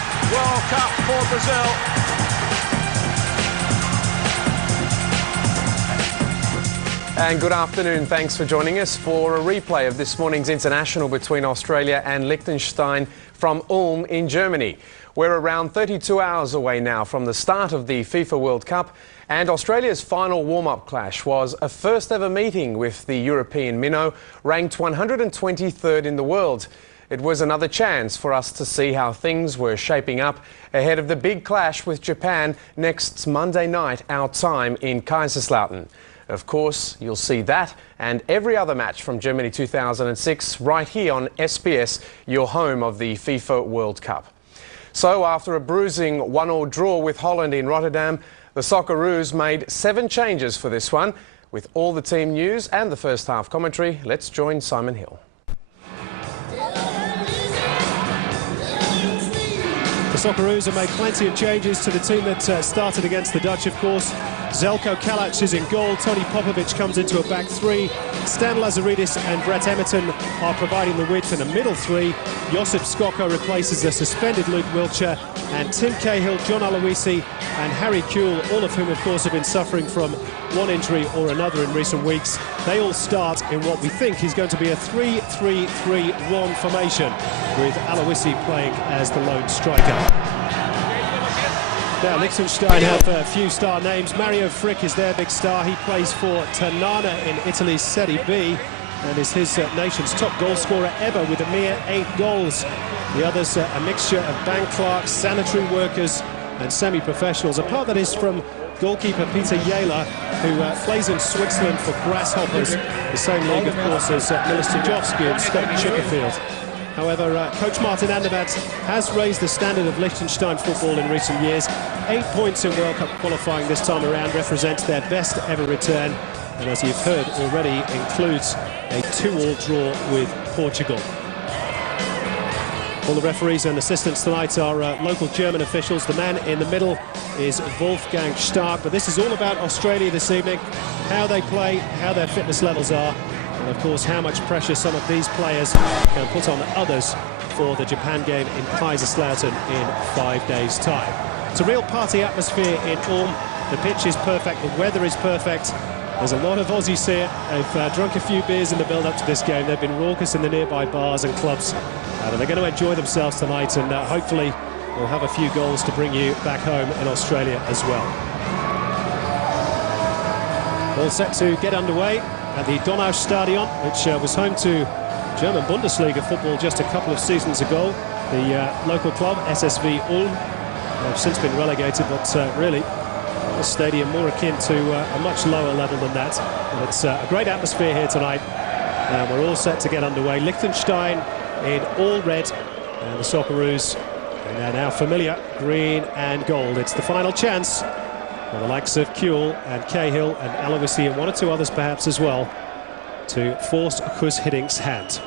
5th World Cup for Brazil. And good afternoon. Thanks for joining us for a replay of this morning's international between Australia and Liechtenstein from Ulm in Germany. We're around 32 hours away now from the start of the FIFA World Cup, and Australia's final warm-up clash was a first-ever meeting with the European minnow, ranked 123rd in the world. It was another chance for us to see how things were shaping up ahead of the big clash with Japan next Monday night, our time, in Kaiserslautern. Of course, you'll see that and every other match from Germany 2006 right here on SBS, your home of the FIFA World Cup. So after a bruising 1-1 draw with Holland in Rotterdam, the Socceroos made 7 changes for this one. With all the team news and the first half commentary, let's join Simon Hill. The Socceroos have made plenty of changes to the team that started against the Dutch, of course. Zeljko Kalac is in goal, Tony Popovic comes into a back 3, Stan Lazaridis and Brett Emerton are providing the width in a middle 3, Josip Skoko replaces the suspended Luke Wiltshire, and Tim Cahill, John Aloisi and Harry Kuehl, all of whom of course have been suffering from one injury or another in recent weeks. They all start in what we think is going to be a 3-3-3-1 formation, with Aloisi playing as the lone striker. Now, Liechtenstein have a few star names. Mario Frick is their big star. He plays for Ternana in Italy's Serie B and is his nation's top goal scorer ever with a mere 8 goals. The others are a mixture of bank clerks, sanitary workers and semi-professionals. A part that is from goalkeeper Peter Jähler, who plays in Switzerland for Grasshoppers, the same league, of course, as Milos Tajovski and Scott Chipperfield. However, Coach Martin Andermatt has raised the standard of Liechtenstein football in recent years. 8 points in World Cup qualifying this time around represents their best ever return, and as you've heard already, includes a 2-2 draw with Portugal. All the referees and assistants tonight are local German officials. The man in the middle is Wolfgang Stark, but this is all about Australia this evening, how they play, how their fitness levels are, and of course how much pressure some of these players can put on others for the Japan game in Kaiserslautern in 5 days' time. It's a real party atmosphere in Ulm. The pitch is perfect, the weather is perfect. There's a lot of Aussies here. They've drunk a few beers in the build-up to this game. They've been raucous in the nearby bars and clubs. But they're going to enjoy themselves tonight, and hopefully we'll have a few goals to bring you back home in Australia as well. All set to get underway at the Donaustadion, which was home to German Bundesliga football just a couple of seasons ago. The local club, SSV Ulm, have since been relegated, but really a stadium more akin to a much lower level than that. And it's a great atmosphere here tonight, and we're all set to get underway. Liechtenstein in all red, and the Socceroos in their now familiar green and gold. It's the final chance for the likes of Kuehl and Cahill and Aloisi and 1 or 2 others perhaps as well to force Guus Hiddink's hand.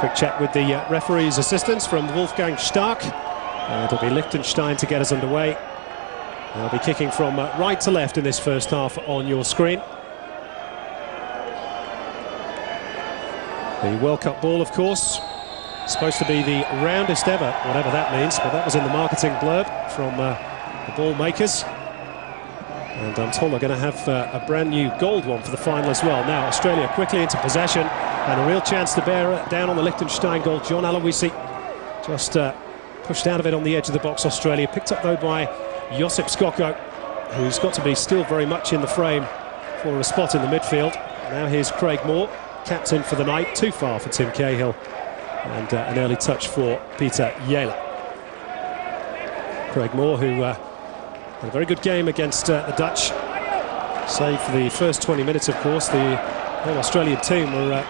Quick chat with the referee's assistants from Wolfgang Stark. It'll be Liechtenstein to get us underway. They'll be kicking from right to left in this first half on your screen. The World Cup ball, of course, supposed to be the roundest ever, whatever that means, but that was in the marketing blurb from the ball makers. And I'm told they're going to have a brand new gold one for the final as well. Now Australia quickly into possession, and a real chance to bear down on the Liechtenstein goal. John Aloisi just pushed out of it on the edge of the box. Australia picked up though by Josip Skoko, who's got to be still very much in the frame for a spot in the midfield. Now here's Craig Moore, captain for the night, too far for Tim Cahill, and an early touch for Peter Jähler. Craig Moore, who had a very good game against the Dutch, save for the first 20 minutes, of course. The whole Australian team were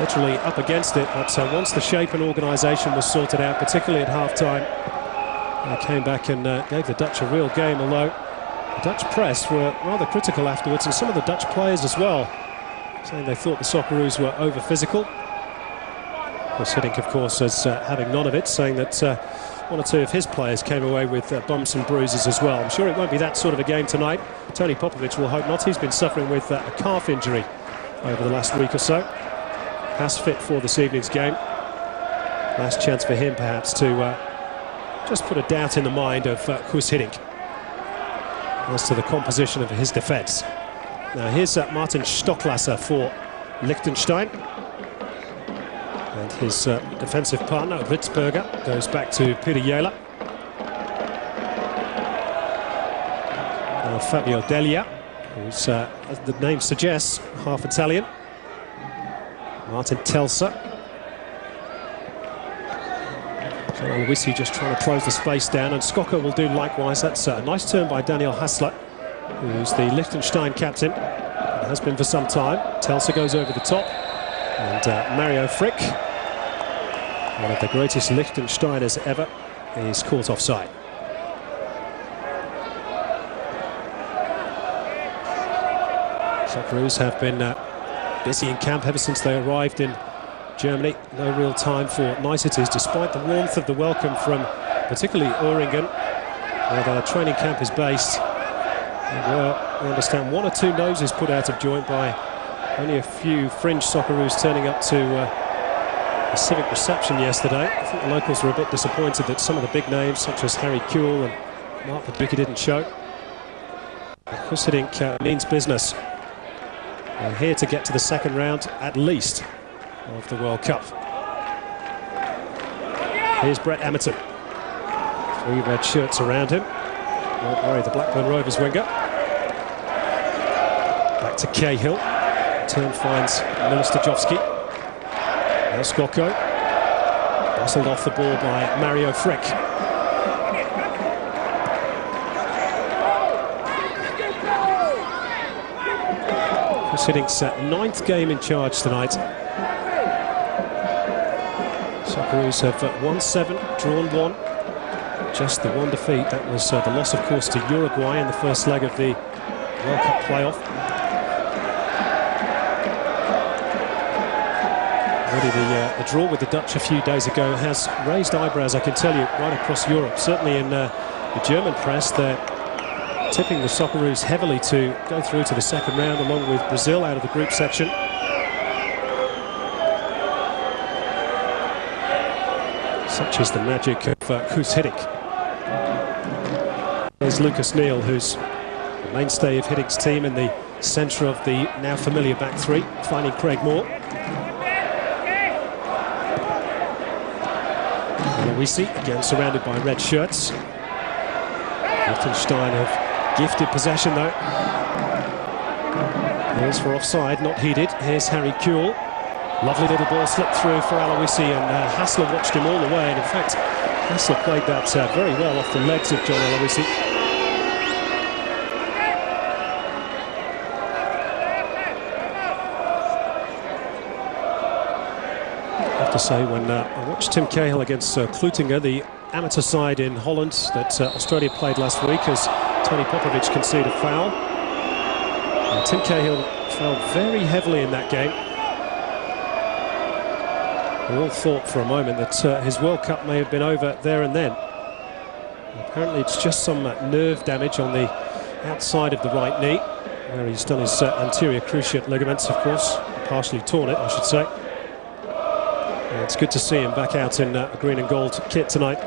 literally up against it, but once the shape and organisation was sorted out, particularly at half-time, they came back and gave the Dutch a real game, although the Dutch press were rather critical afterwards, and some of the Dutch players as well, saying they thought the Socceroos were over-physical. Guus Hiddink, of course, as having none of it, saying that 1 or 2 of his players came away with bumps and bruises as well. I'm sure it won't be that sort of a game tonight. Tony Popovic will hope not. He's been suffering with a calf injury over the last week or so. Pass fit for this evening's game. Last chance for him, perhaps, to just put a doubt in the mind of Guus Hiddink as to the composition of his defence. Now here's Martin Stocklasser for Liechtenstein. And his defensive partner, Ritzberger, goes back to Peter Jela. Now Fabio Delia, who's, as the name suggests, half Italian. Martin Telser. Aloisi just trying to close the space down, and Skocka will do likewise. That's a nice turn by Daniel Hassler, who's the Liechtenstein captain, and has been for some time. Telser goes over the top, and Mario Frick, one of the greatest Liechtensteiners ever, is caught offside. Socceroos have been busy in camp ever since they arrived in Germany. No real time for niceties, despite the warmth of the welcome from particularly Öhringen, where their training camp is based. There were, I understand, one or two noses put out of joint by only a few fringe Socceroos turning up to the civic reception yesterday. I think the locals were a bit disappointed that some of the big names, such as Harry Kuehl and Mark Paducah, didn't show. Guus Hiddink means business. They're here to get to the second round, at least, of the World Cup. Here's Brett Emerton. 3 red shirts around him. Won't worry the Blackburn Rovers winger. Back to Cahill. Turn finds Miloš. Now Skocko. Bustled off the ball by Mario Frick. Guus Hiddink's 9th game in charge tonight. Socceroos have won 7, drawn 1. Just the one defeat. That was the loss, of course, to Uruguay in the first leg of the World Cup playoff. Already the draw with the Dutch a few days ago has raised eyebrows, I can tell you, right across Europe. Certainly in the German press, they're tipping the Socceroos heavily to go through to the second round, along with Brazil out of the group section. Such is the magic of Guus Hiddink. There's Lucas Neal, who's the mainstay of Hiddink's team in the centre of the now familiar back three, finding Craig Moore. Aloisi, again surrounded by red shirts. Liechtenstein have gifted possession, though. Here's for offside, not heeded. Here's Harry Kuehl. Lovely little ball slipped through for Aloisi, and Hassler watched him all the way. And in fact, Hassler played that very well off the legs of John Aloisi. I have to say, when I watched Tim Cahill against Kluttinger, the amateur side in Holland that Australia played last week, as Tony Popovic conceded a foul. And Tim Cahill fell very heavily in that game. We all thought for a moment that his World Cup may have been over there and then. Apparently it's just some nerve damage on the outside of the right knee, where he's done his anterior cruciate ligaments, of course, partially torn it, I should say. And it's good to see him back out in a green and gold kit tonight.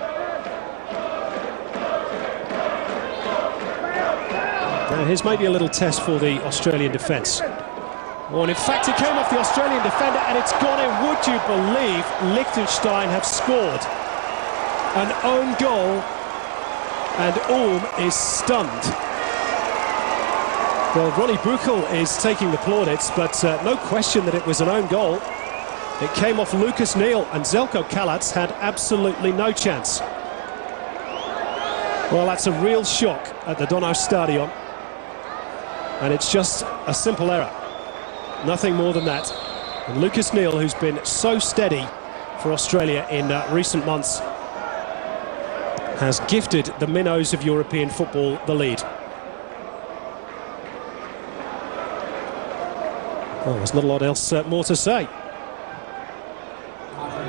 Now here's maybe a little test for the Australian defence. Oh, and in fact it came off the Australian defender and it's gone in. Would you believe Liechtenstein have scored an own goal, and Ulm is stunned. Well, Ronnie Buchel is taking the plaudits, but no question that it was an own goal. It came off Lucas Neal, and Zeljko Kalac had absolutely no chance. Well, that's a real shock at the Donaustadion, and it's just a simple error. Nothing more than that. And Lucas Neal, who's been so steady for Australia in recent months, has gifted the minnows of European football the lead. Well, there's not a lot else more to say.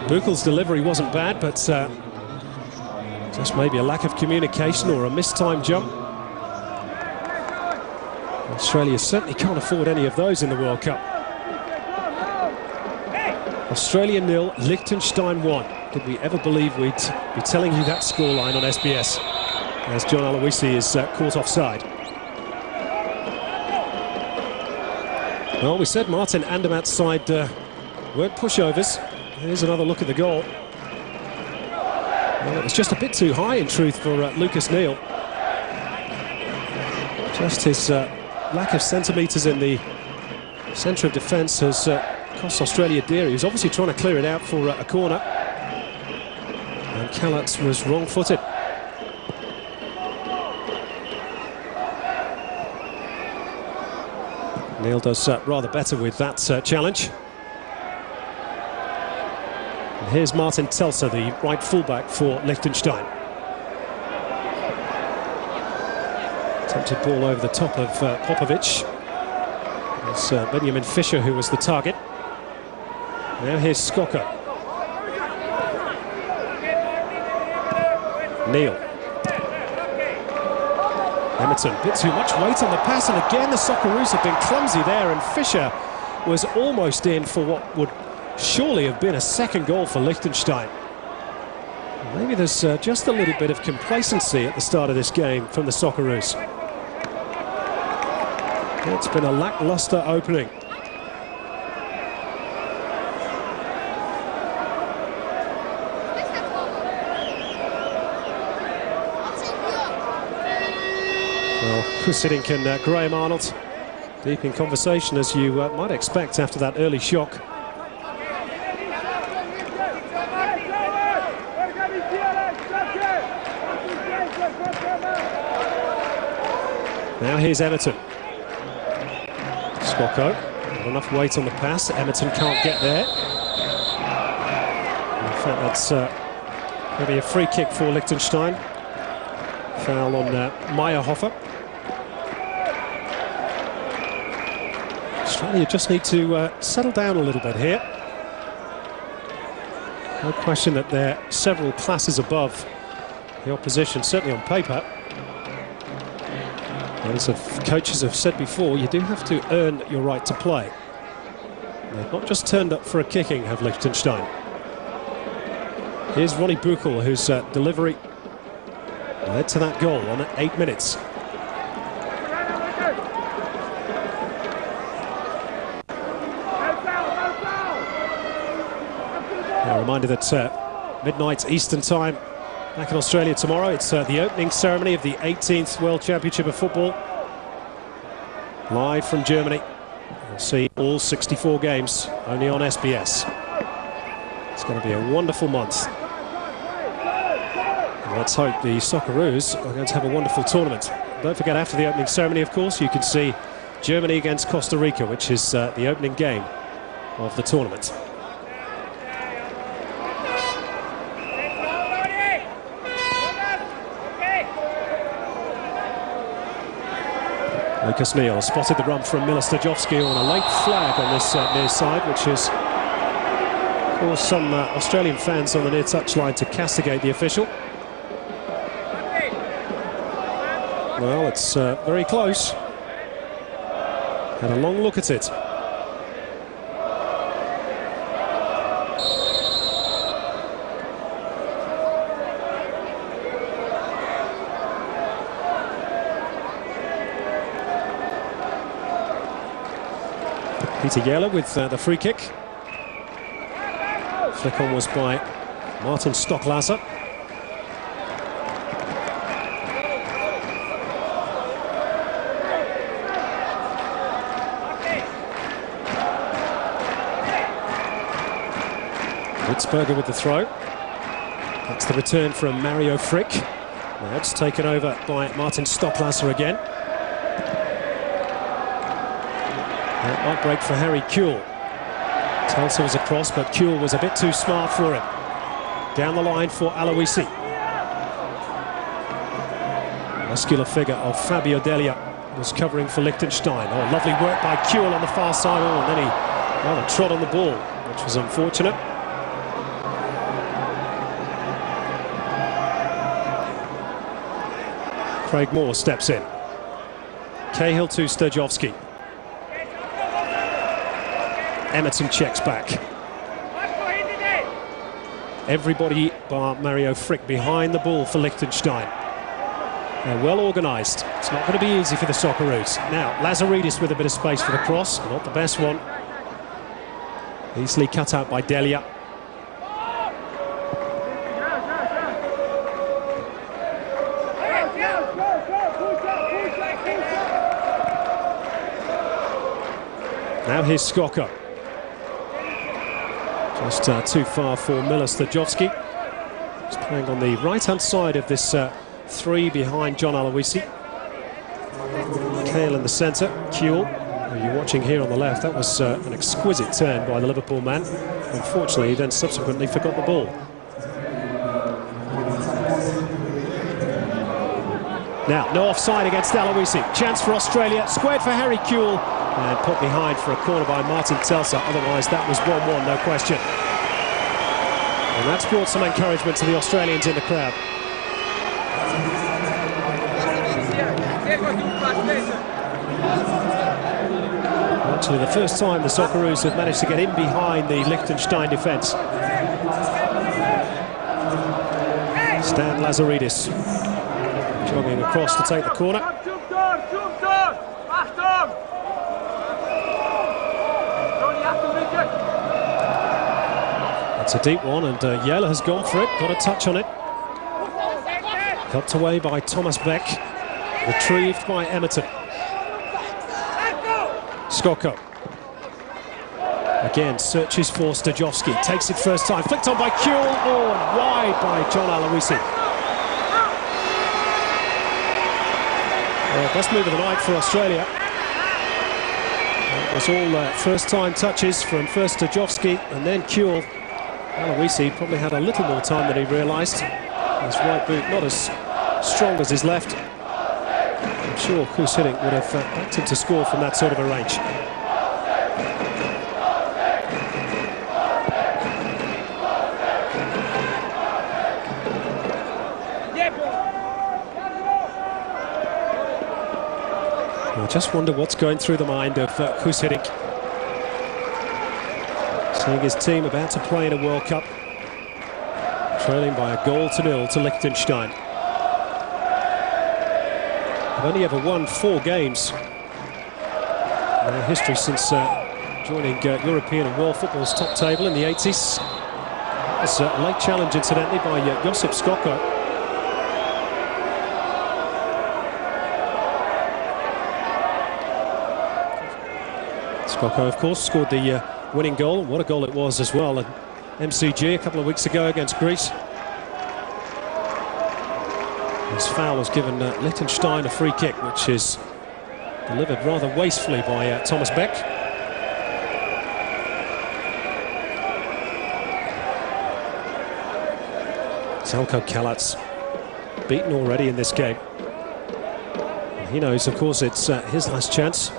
Buchel's delivery wasn't bad, but just maybe a lack of communication or a mistimed jump. Australia certainly can't afford any of those in the World Cup. Australia 0, Liechtenstein 1. Did we ever believe we'd be telling you that scoreline on SBS? As John Aloisi is caught offside. Well, we said Martin Andermatt's side weren't pushovers. Here's another look at the goal. Well, it was just a bit too high, in truth, for Lucas Neal. Just his lack of centimetres in the centre of defence has cost Australia dear. He was obviously trying to clear it out for a corner. And Callets was wrong-footed. Neal does rather better with that challenge. And here's Martin Telser, the right fullback for Liechtenstein. Attempted ball over the top of Popovic. It was Benjamin Fischer who was the target. Now here's Skoko. Neal. Emerton, a bit too much weight on the pass, and again the Socceroos have been clumsy there, and Fischer was almost in for what would surely have been a second goal for Liechtenstein. Maybe there's just a little bit of complacency at the start of this game from the Socceroos. It's been a lacklustre opening. Well, Kusitink and Graham Arnold deep in conversation, as you might expect after that early shock. Now here's Everton. Skoko, not enough weight on the pass. Everton can't get there. In fact, that's maybe a free kick for Liechtenstein. Foul on Meyerhofer. Australia just need to settle down a little bit here. No question that they're several classes above the opposition, certainly on paper. As coaches have said before, you do have to earn your right to play. They've not just turned up for a kicking, have Liechtenstein. Here's Ronnie Buchel, whose delivery led to that goal on 8 minutes. A reminder that midnight Eastern time back in Australia tomorrow. It's the opening ceremony of the 18th World Championship of Football. Live from Germany. You'll see all 64 games only on SBS. It's going to be a wonderful month. And let's hope the Socceroos are going to have a wonderful tournament. Don't forget, after the opening ceremony, of course, you can see Germany against Costa Rica, which is the opening game of the tournament. Lucas Neal spotted the run from Miller-Stajovski on a late flag on this near side, which has caused some Australian fans on the near touchline to castigate the official. Well, it's very close. Had a long look at it. Peter Yeller with the free kick. Flick on was by Martin Stocklaser. Witzberger with the throw. That's the return from Mario Frick. Now it's taken over by Martin Stocklaser again. That might break for Harry Kuehl. Telser was across, but Kuehl was a bit too smart for him. Down the line for Aloisi. Muscular figure of Fabio Delia was covering for Liechtenstein. Oh, lovely work by Kuehl on the far side. Oh, and then he rather trod on the ball, which was unfortunate. Craig Moore steps in. Cahill to Stajovski. Emerton checks back. Everybody bar Mario Frick behind the ball for Liechtenstein. They're well organised. It's not going to be easy for the Socceroos. Now, Lazaridis with a bit of space for the cross. Not the best one. Easily cut out by Delia. Now here's Skoko. Just too far for Milos-Stajovski. He's playing on the right-hand side of this three behind John Aloisi. Kale in the centre, Kuehl, who you're watching here on the left. That was an exquisite turn by the Liverpool man. Unfortunately, he then subsequently forgot the ball. Now, no offside against Aloisi. Chance for Australia, squared for Harry Kuehl, and put behind for a corner by Martin Telsa. Otherwise, that was 1-1, no question. And that's brought some encouragement to the Australians in the crowd. Actually, the first time the Socceroos have managed to get in behind the Liechtenstein defence. Stan Lazaridis jogging across to take the corner. It's a deep one, and Jelle has gone for it, got a touch on it. Helped away by Thomas Beck, retrieved by Emerton. Skoko. Again, searches for Stajovski, takes it first time, flicked on by Kuehl, oh, and wide by John Aloisi. Well, best move of the night for Australia. It was all first-time touches from first Stajovski and then Kuehl. Aloisi probably had a little more time than he realised. His right boot not as strong as his left. I'm sure Kushidik would have backed him to score from that sort of a range. I just wonder what's going through the mind of Kushidik. Seeing his team about to play in a World Cup, trailing by 1-0 to Liechtenstein. They've only ever won 4 games in their history since joining European and World Football's top table in the 80s. It's a late challenge, incidentally, by Josip Skoko. Skoko, of course, scored the winning goal. What a goal it was as well at MCG a couple of weeks ago against Greece. His foul has given Liechtenstein a free kick, which is delivered rather wastefully by Thomas Beck. Željko Kalac beaten already in this game. And he knows, of course, it's his last chance.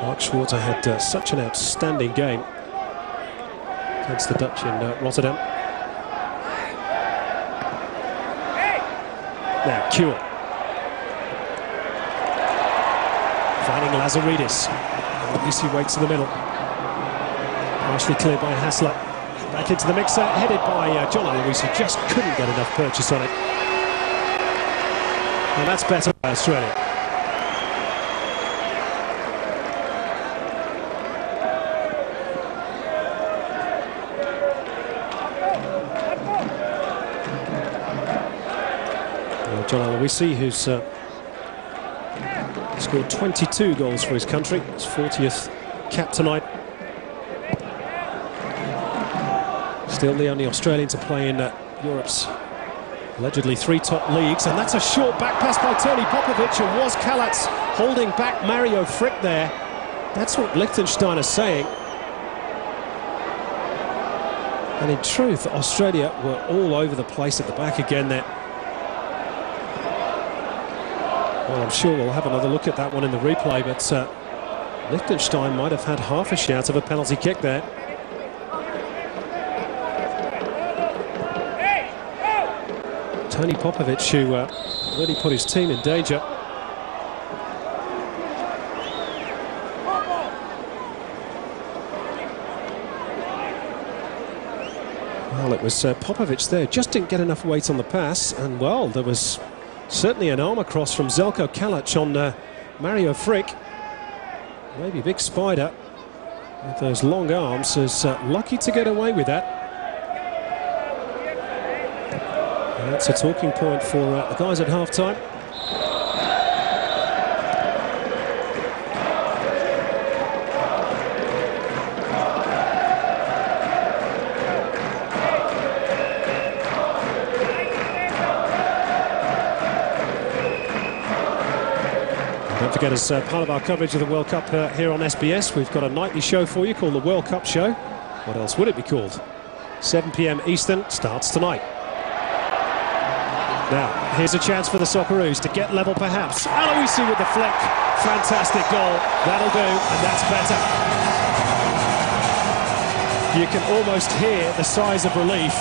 Mark Schwarzer had such an outstanding game against the Dutch in Rotterdam. Now Kuehl finding Lazaridis. Aloisi waits in the middle. Partially cleared by Hassler. Back into the mixer, headed by John Aloisi. Just couldn't get enough purchase on it. And that's better by Australia. John Aloisi, who's scored 22 goals for his country, his 40th cap tonight. Still the only Australian to play in Europe's allegedly 3 top leagues, and that's a short back pass by Tony Popovic, and was Kalac holding back Mario Frick there. That's what Liechtenstein are saying. And in truth, Australia were all over the place at the back again there. Well, I'm sure we'll have another look at that one in the replay, but Liechtenstein might have had half a shout of a penalty kick there. Tony Popovic, who really put his team in danger. Well, it was Popovic there, just didn't get enough weight on the pass, and well, there was certainly an arm across from Zeljko Kalac on Mario Frick. Maybe Big Spider, with those long arms, is lucky to get away with that. And that's a talking point for the guys at half-time. Don't forget, as part of our coverage of the World Cup here on SBS, we've got a nightly show for you called the World Cup Show. What else would it be called? 7 p.m. Eastern starts tonight. Now, here's a chance for the Socceroos to get level perhaps. Aloisi with the flick. Fantastic goal. That'll do, and that's better. You can almost hear the sighs of relief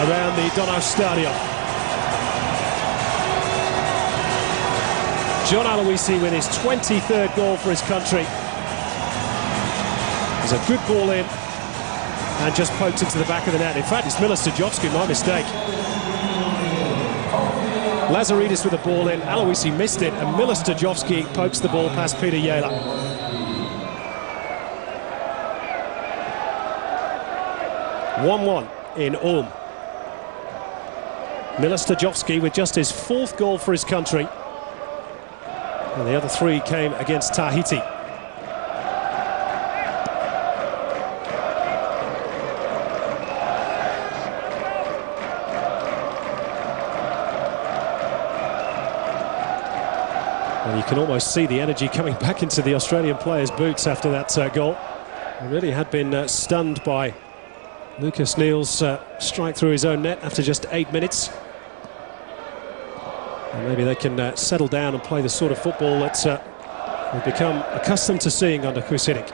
around the Donaustadion. John Aloisi with his 23rd goal for his country. There's a good ball in and just poked into the back of the net. In fact, it's Milos Stojovski, my mistake. Lazaridis with the ball in, Aloisi missed it, and Milos Stojovski pokes the ball past Peter Yela. (1-1) in Ulm. Milos Stojovski with just his 4th goal for his country. And the other 3 came against Tahiti. Well, you can almost see the energy coming back into the Australian players' boots after that goal. They really had been stunned by Lucas Neal's strike through his own net after just 8 minutes. And maybe they can settle down and play the sort of football that we've become accustomed to seeing under Kusinik.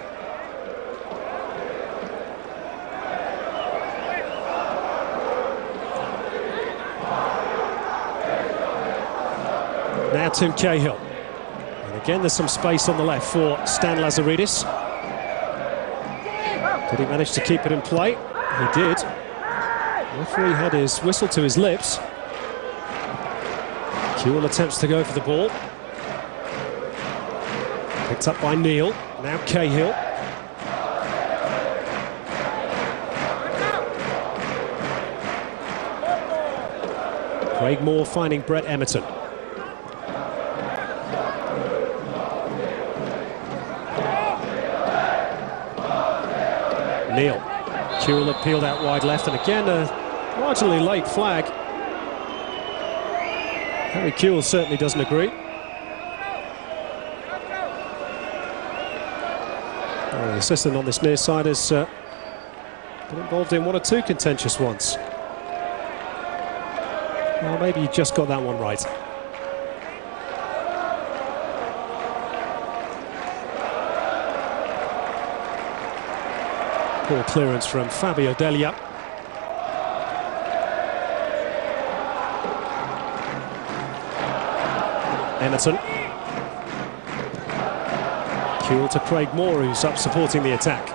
Now Tim Cahill. And again, there's some space on the left for Stan Lazaridis. Did he manage to keep it in play? He did. The referee had his whistle to his lips. Kewell attempts to go for the ball. Picked up by Neal. Now Cahill. Craig Moore finding Brett Emerton. Neal. Kewell had peeled out wide left, and again a marginally late flag. Harry Kewell certainly doesn't agree. The assistant on this near side has been involved in 1 or 2 contentious ones. Well, maybe he just got that one right. Poor clearance from Fabio Delia. Emerton. Kewell to Craig Moore, who's up supporting the attack.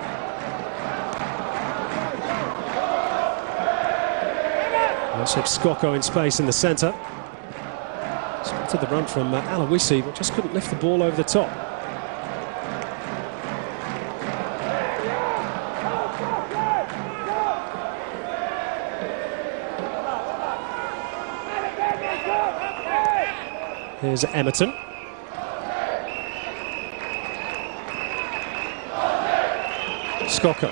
Josip Skoko in space in the centre. Spotted the run from Aloisi, but just couldn't lift the ball over the top. Here's Emerton. Skoko.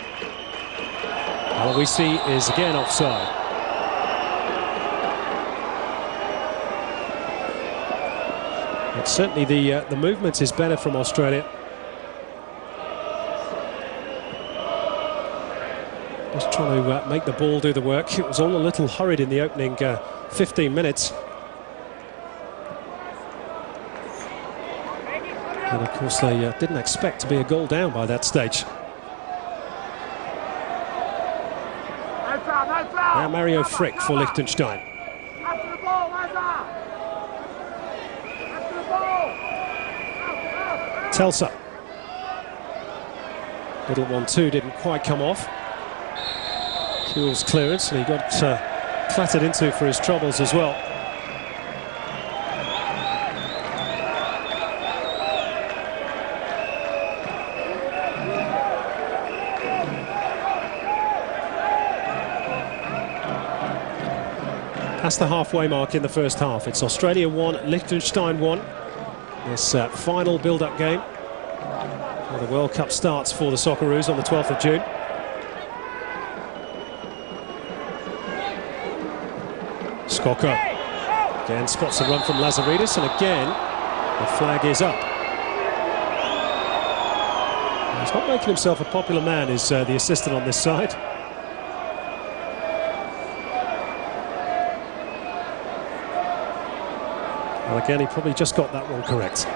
Aloisi is again offside. But certainly the movement is better from Australia. Just trying to make the ball do the work. It was all a little hurried in the opening 15 minutes. And of course they didn't expect to be a goal down by that stage. Now Mario Frick for Liechtenstein. Telsa. Little 1-2 didn't quite come off. Kuhl's clearance, and he got clattered into for his troubles as well. Past the halfway mark in the first half. It's Australia 1, Liechtenstein 1. This final build-up game. Well, the World Cup starts for the Socceroos on the 12th of June. Skoko again spots a run from Lazaridis, and again the flag is up. He's not making himself a popular man, is the assistant on this side. Well, again, he probably just got that one correct,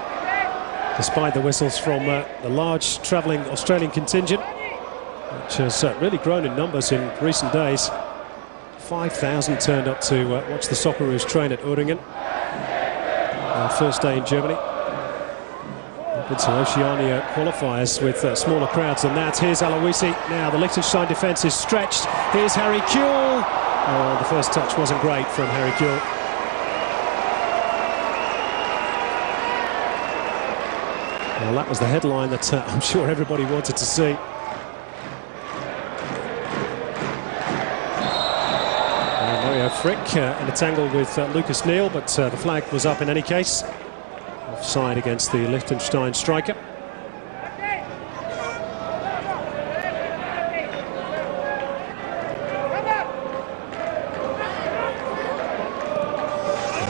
despite the whistles from the large travelling Australian contingent, which has really grown in numbers in recent days. 5,000 turned up to watch the Socceroos train at Uerdingen. First day in Germany. Been to Oceania qualifiers with smaller crowds than that. Here's Aloisi. Now the Liechtenstein defence is stretched. Here's Harry Kuhl. Oh, the first touch wasn't great from Harry Kuhl. Well, that was the headline that I'm sure everybody wanted to see. Frick in a tangle with Lucas Neal, but the flag was up in any case. Offside against the Liechtenstein striker.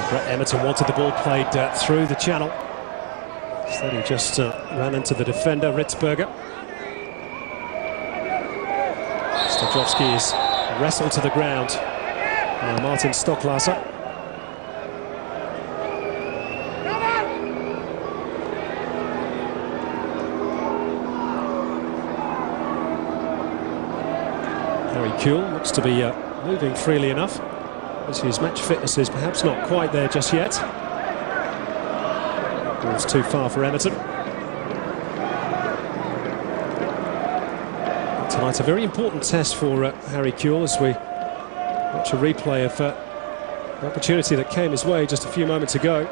Brett Emerton wanted the ball played through the channel. Instead he just ran into the defender, Ritzberger. Stojowski is wrestled to the ground. Martin Stocklasser. Harry Kuhl looks to be moving freely enough, as his match fitness is perhaps not quite there just yet. Ball's too far for Emerton. Tonight's a very important test for Harry Kuhl as we watch a replay of the opportunity that came his way just a few moments ago.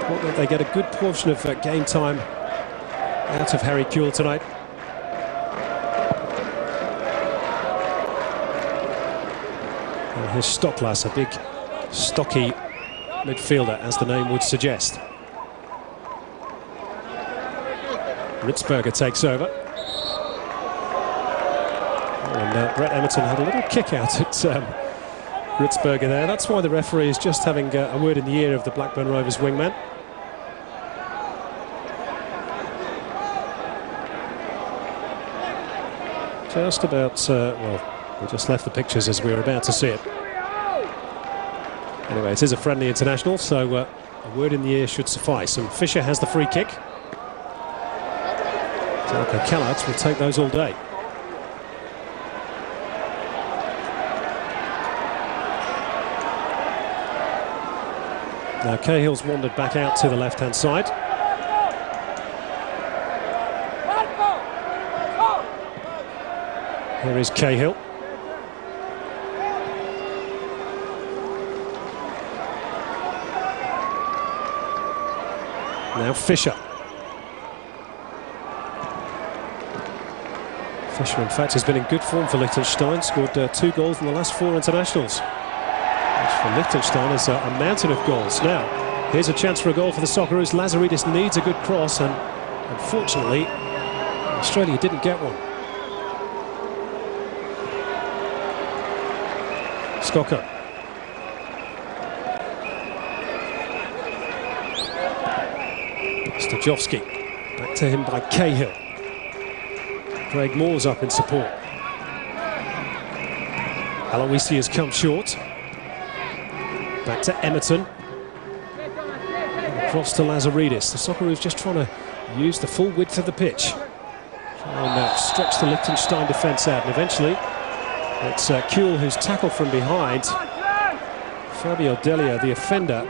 Thought that they get a good portion of game time out of Harry Kuhl tonight. And here's Stocklas, a big, stocky midfielder, as the name would suggest. Ritzberger takes over. And Brett Emerton had a little kick out at Ritzberger there. That's why the referee is just having a word in the ear of the Blackburn Rovers wingman. Just about, well, we just left the pictures as we were about to see it. Anyway, it is a friendly international, so a word in the ear should suffice. And Fischer has the free kick. Zelko Kellards will take those all day. Now Cahill's wandered back out to the left-hand side. Here is Cahill. Now Fischer. Fischer, in fact, has been in good form for Liechtenstein. Scored 2 goals in the last 4 internationals. Which for Liechtenstein is a mountain of goals. Now, here's a chance for a goal for the Socceroos. Lazaridis needs a good cross, and unfortunately, Australia didn't get one. Skoko. Stojowski. Back to him by Cahill. Craig Moore's up in support. Aloisi has come short. Back to Emerton. Across to Lazaridis. The Socceroos just trying to use the full width of the pitch. Try and stretch the Liechtenstein defence out. And eventually, it's Kuhl who's tackled from behind. Fabio Delia, the offender,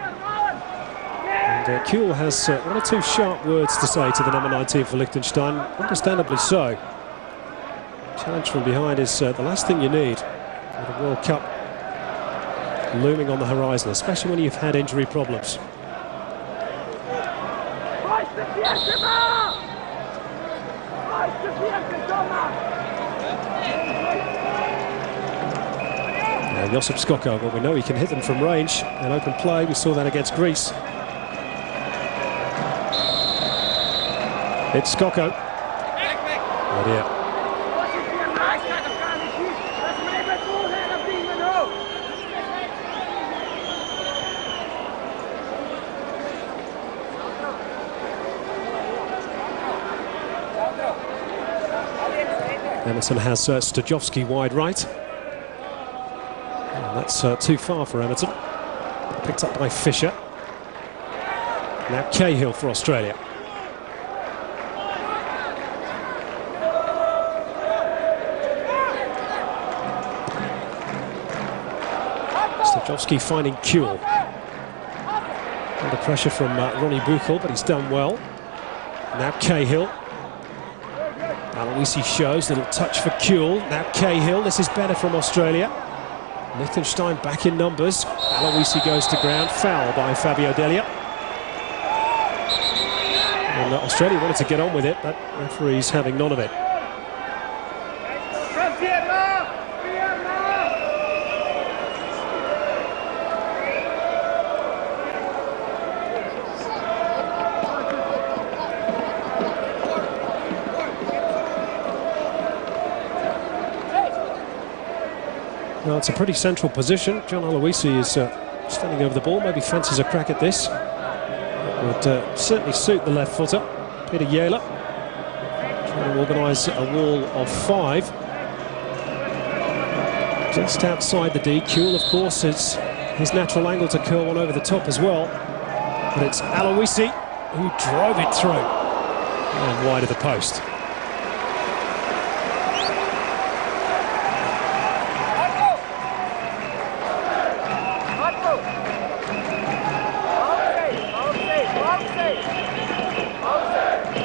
And Kuhl has one or two sharp words to say to the number 19 for Liechtenstein, understandably so. Challenge from behind is the last thing you need with a World Cup looming on the horizon, especially when you've had injury problems. Now Josip Skoko, well, we know he can hit them from range and open play. We saw that against Greece. It's Skoko. Oh dear. Emerson has Stajovski wide right. And that's too far for Emerson. Picked up by Fisher. Now Cahill for Australia. Stajovski finding Kuhl. Under pressure from Ronnie Buchel, but he's done well. Now Cahill. Aloisi shows, little touch for Kuhl. Now Cahill, this is better from Australia. Liechtenstein back in numbers. Aloisi goes to ground, foul by Fabio Delia. And Australia wanted to get on with it, but referee's having none of it. Well, it's a pretty central position. John Aloisi is standing over the ball, maybe fancies a crack at this. It would certainly suit the left footer, Peter Jähler. Trying to organise a wall of 5. Just outside the D. Kuhl, of course, is his natural angle to curl one over the top as well. But it's Aloisi who drove it through and wide of the post.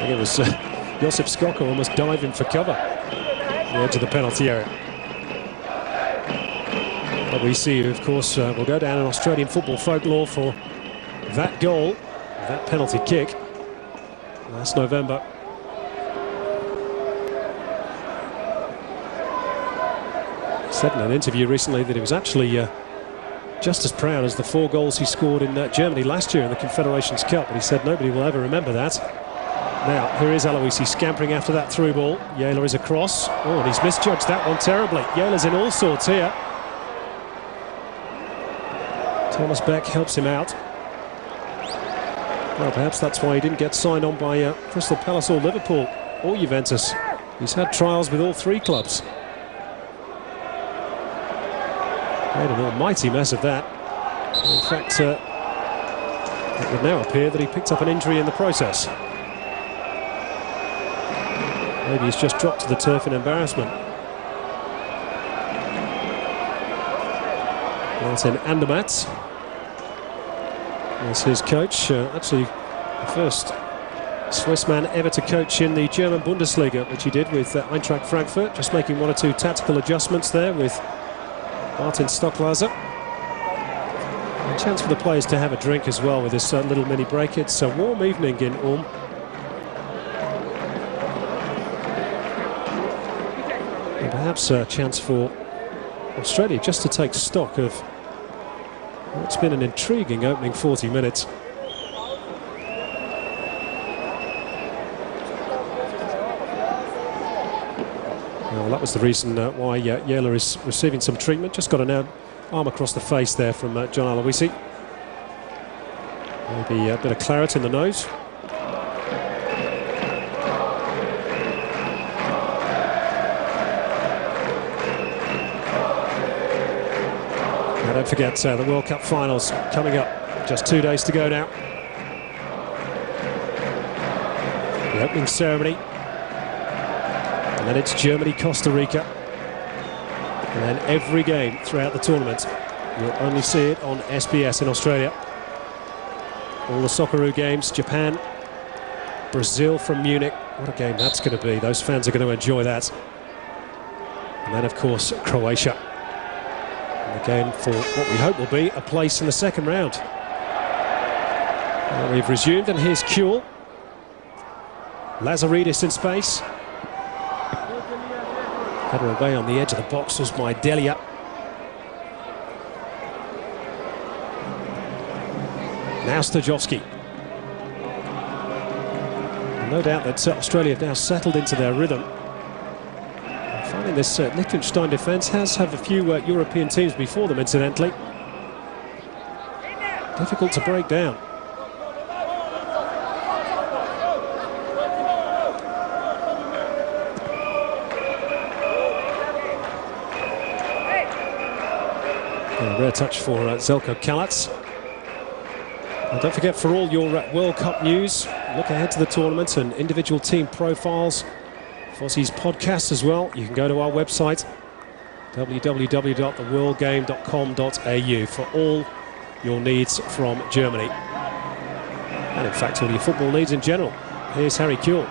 It was Josip Skoko almost diving for cover at the edge of the penalty area. But we see, of course, will go down in Australian football folklore for that goal, that penalty kick last November. He said in an interview recently that he was actually just as proud as the 4 goals he scored in Germany last year in the Confederations Cup, but he said nobody will ever remember that. Now, here is Aloisi scampering after that through ball. Jähler is across. Oh, and he's misjudged that one terribly. Jähler's in all sorts here. Thomas Beck helps him out. Well, perhaps that's why he didn't get signed on by Crystal Palace or Liverpool or Juventus. He's had trials with all 3 clubs. Made an almighty mess of that. In fact, it would now appear that he picked up an injury in the process. Maybe he's just dropped to the turf in embarrassment. Martin Andermatt is his coach. Actually, the first Swiss man ever to coach in the German Bundesliga, which he did with Eintracht Frankfurt, just making 1 or 2 tactical adjustments there with Martin Stocklaser. A chance for the players to have a drink as well with this little mini break. It's a warm evening in Ulm. And perhaps a chance for Australia just to take stock of what's been an intriguing opening 40 minutes. Well, that was the reason why Jähler is receiving some treatment. Just got an arm across the face there from John Aloisi. Maybe a bit of claret in the nose. Now don't forget the World Cup finals coming up. Just 2 days to go now. The opening ceremony. And then it's Germany-Costa Rica. And then every game throughout the tournament, you'll only see it on SBS in Australia. All the Socceroo games, Japan, Brazil from Munich. What a game that's going to be. Those fans are going to enjoy that. And then, of course, Croatia. And again, for what we hope will be a place in the second round. Well, we've resumed, and here's Kuhl. Lazaridis in space. Header away on the edge of the box was by Delia. Now Stajovski. No doubt that Australia have now settled into their rhythm. I'm finding this Liechtenstein defence have a few European teams before them, incidentally. Difficult to break down. A rare touch for Zelko Kalats. And don't forget, for all your World Cup news, look ahead to the tournament and individual team profiles, Fossey's podcast as well, you can go to our website, www.theworldgame.com.au, for all your needs from Germany. And in fact, all your football needs in general. Here's Harry Kuhl.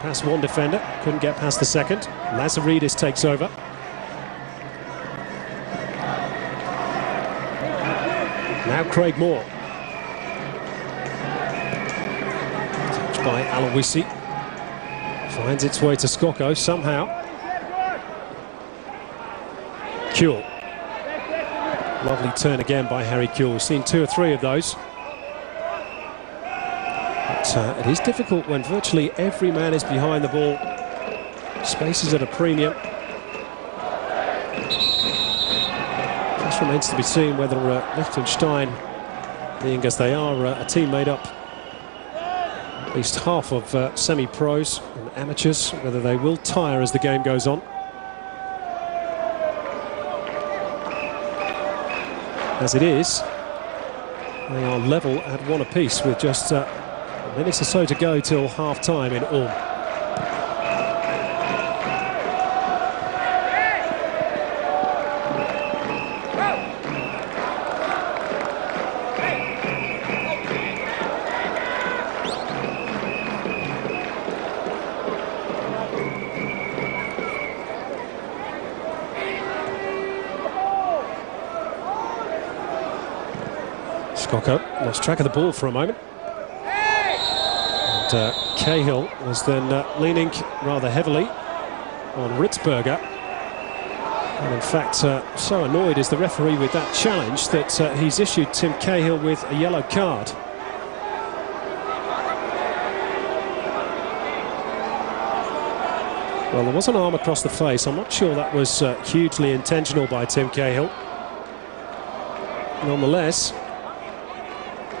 Past one defender, couldn't get past the second. Lazaridis takes over. Now Craig Moore. Touched by Aloisi. Finds its way to Skoko somehow. Kuhl. Lovely turn again by Harry Kuhl. We've seen 2 or 3 of those. But it is difficult when virtually every man is behind the ball. Space is at a premium. Just remains to be seen whether Liechtenstein, being as they are a team made up at least half of semi-pros and amateurs, whether they will tire as the game goes on. As it is, they are level at 1 apiece with just minutes or so to go till half-time in Ulm. Skoko lost track of the ball for a moment. And Cahill was then leaning rather heavily on Ritzberger. And in fact, so annoyed is the referee with that challenge that he's issued Tim Cahill with a yellow card. Well, there was an arm across the face. I'm not sure that was hugely intentional by Tim Cahill. Nonetheless,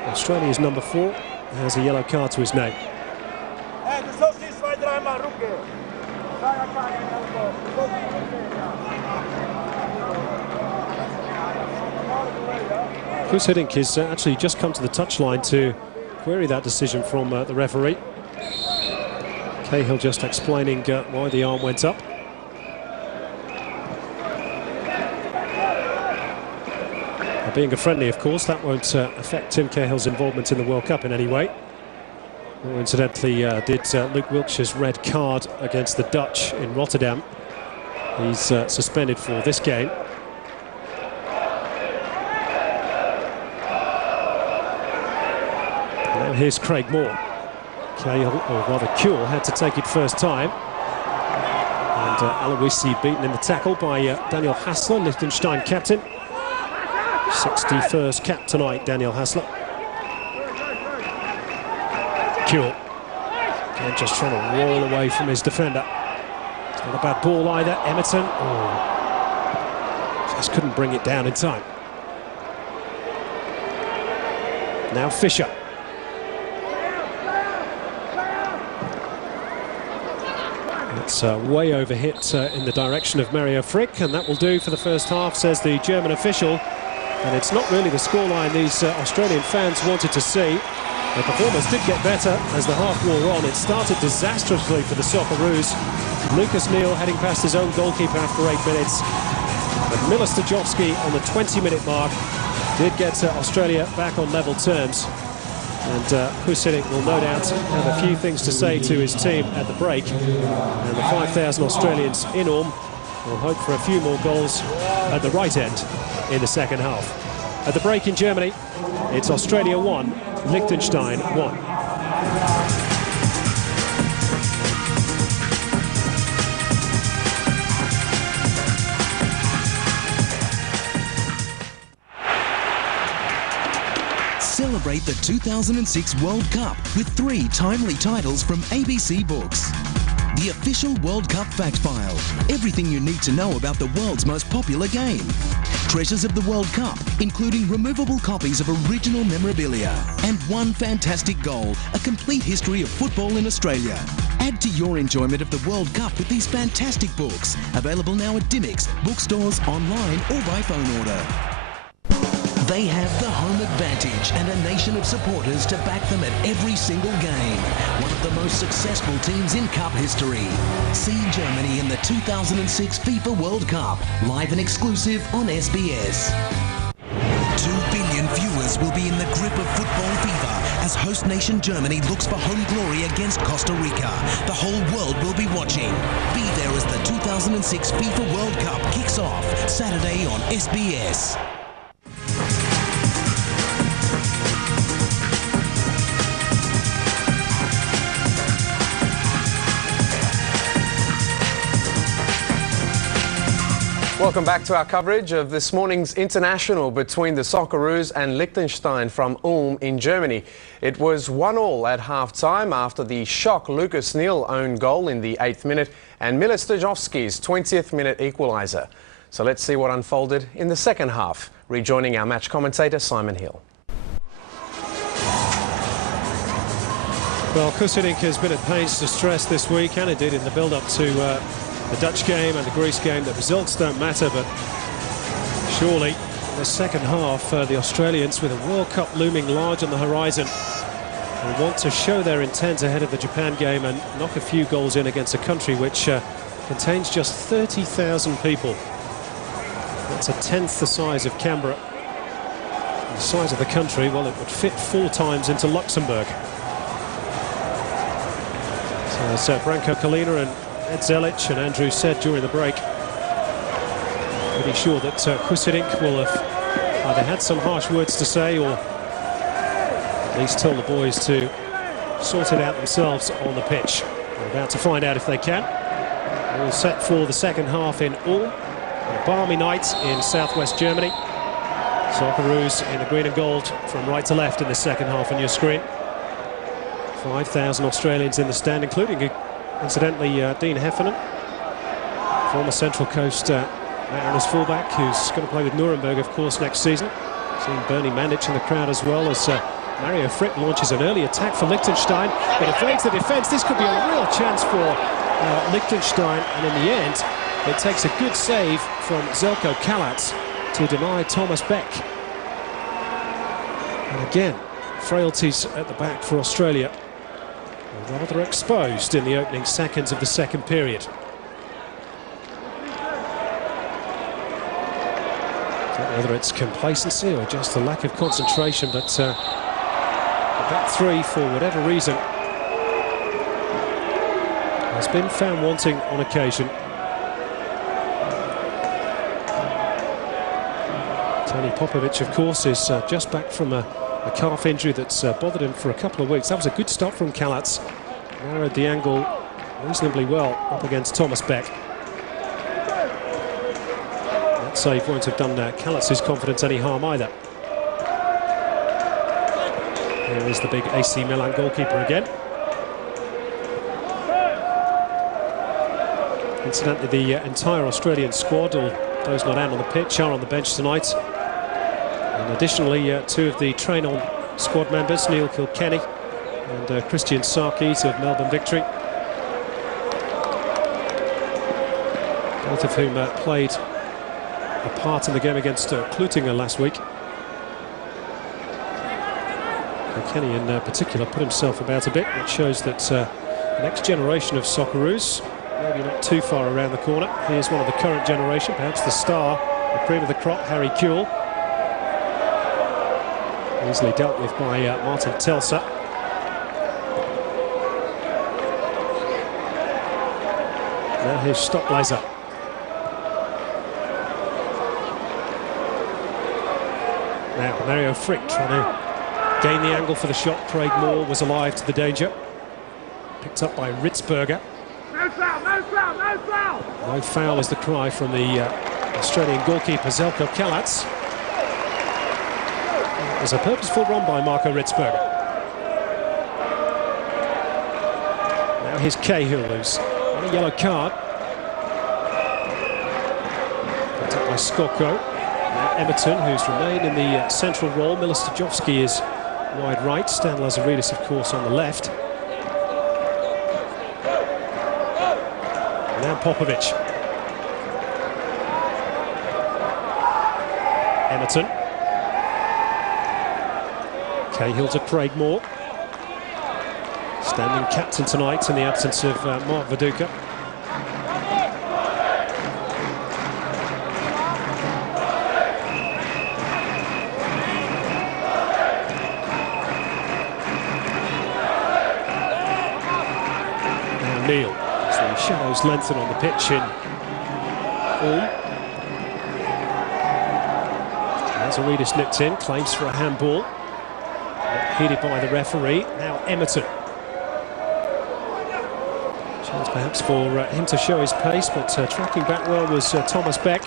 Australia's number 4 has a yellow card to his name. Chris Hiddink has actually just come to the touchline to query that decision from the referee. Cahill just explaining why the arm went up. Being a friendly, of course, that won't affect Tim Cahill's involvement in the World Cup in any way. Who incidentally did Luke Wilkshire's red card against the Dutch in Rotterdam. He's suspended for this game. Now here's Craig Moore. Cahill, or rather Kuhl, had to take it first time. And Aloisi beaten in the tackle by Daniel Hassler, Liechtenstein captain. 61st cap tonight, Daniel Hassler. Kuhl. And just trying to roll away from his defender. It's not a bad ball either. Emerton. Oh, just couldn't bring it down in time. Now Fischer. It's way over hit in the direction of Mario Frick, and that will do for the first half, says the German official. And it's not really the scoreline these Australian fans wanted to see. The performance did get better as the half wore on. It started disastrously for the Socceroos. Lucas Neal heading past his own goalkeeper after 8 minutes. But Miller Stajovski on the 20-minute mark did get Australia back on level terms. And Husinik will no doubt have a few things to say to his team at the break. And the 5,000 Australians in Ulm will hope for a few more goals at the right end in the second half. At the break in Germany, it's Australia 1, Liechtenstein 1. Celebrate the 2006 World Cup with 3 timely titles from ABC Books. The official World Cup fact file. Everything you need to know about the world's most popular game. Treasures of the World Cup, including removable copies of original memorabilia. And one fantastic goal, a complete history of football in Australia. Add to your enjoyment of the World Cup with these fantastic books. Available now at Dymocks, bookstores, online or by phone order. They have the home advantage and a nation of supporters to back them at every single game. One of the most successful teams in Cup history. See Germany in the 2006 FIFA World Cup, live and exclusive on SBS. 2 billion viewers will be in the grip of football fever as host nation Germany looks for home glory against Costa Rica. The whole world will be watching. Be there as the 2006 FIFA World Cup kicks off Saturday on SBS. Welcome back to our coverage of this morning's international between the Socceroos and Liechtenstein from Ulm in Germany. It was 1-1 at half-time after the shock Lucas Neal own goal in the 8th minute and Mile Stojovski's 20th minute equaliser. So let's see what unfolded in the second half. Rejoining our match commentator Simon Hill. Well, Husinik has been at pains to stress this week, and indeed in the build-up to the Dutch game and the Greece game, that results don't matter, but surely in the second half the Australians, with a World Cup looming large on the horizon, will want to show their intent ahead of the Japan game and knock a few goals in against a country which contains just 30,000 people. That's a tenth the size of Canberra. And the size of the country, well, it would fit 4 times into Luxembourg. So it's Branko Kalina and Ed Zelic and Andrew said during the break, pretty sure that Husinik will have either had some harsh words to say or at least tell the boys to sort it out themselves on the pitch. We're about to find out if they can. All set for the second half in Ulm, a balmy night in southwest Germany. Socceroos in the green and gold from right to left in the second half on your screen. 5,000 Australians in the stand, including incidentally Dean Heffernan, former Central Coast Mariners fullback, who's going to play with Nuremberg, of course, next season. Seeing Bernie Mandic in the crowd as well, as Mario Frick launches an early attack for Liechtenstein. It evades the defence. This could be a real chance for Liechtenstein, and in the end it takes a good save from Željko Kalac to deny Thomas Beck. And again, frailties at the back for Australia, rather exposed in the opening seconds of the second period. Don't know whether it's complacency or just a lack of concentration, but the back three, for whatever reason, has been found wanting on occasion. Tony Popovic, of course, is just back from a calf injury that's bothered him for a couple of weeks. That was a good stop from Kalac. Narrowed the angle reasonably well up against Thomas Beck. That save won't have done Kalac's confidence any harm either. Here is the big AC Milan goalkeeper again. Incidentally, the entire Australian squad, or those not out on the pitch, are on the bench tonight. And additionally, 2 of the train-on squad members, Neil Kilkenny and Christian Sarkis of Melbourne Victory, both of whom played a part in the game against Klutinger last week. Kilkenny in particular put himself about a bit, which shows that the next generation of Socceroos maybe not too far around the corner. Here's one of the current generation, perhaps the star, the cream of the crop, Harry Kewell. Easily dealt with by Martin Telsa. Now here's Stocklaser. Now Mario Frick trying to gain the angle for the shot. Craig Moore was alive to the danger. Picked up by Ritzberger. No foul, no foul, no foul! No foul is the cry from the Australian goalkeeper Zelko Kalats. It was a purposeful run by Marco Ritzberger. Now here's Cahill, who's on a yellow card. Picked up by Skoko. Now Emerton, who's remained in the central role. Miller Stajovski is wide right. Stan Lazaridis, of course, on the left. Now Popovic. Emerton. Cahill to Craig Moore. Standing captain tonight in the absence of Mark Viduka. Now Neil. The shadows lengthen on the pitch in Ulm. Lazaridis nipped in, claims for a handball. Headed by the referee. Now Emerton. Chance perhaps for him to show his pace, but tracking back well was Thomas Beck.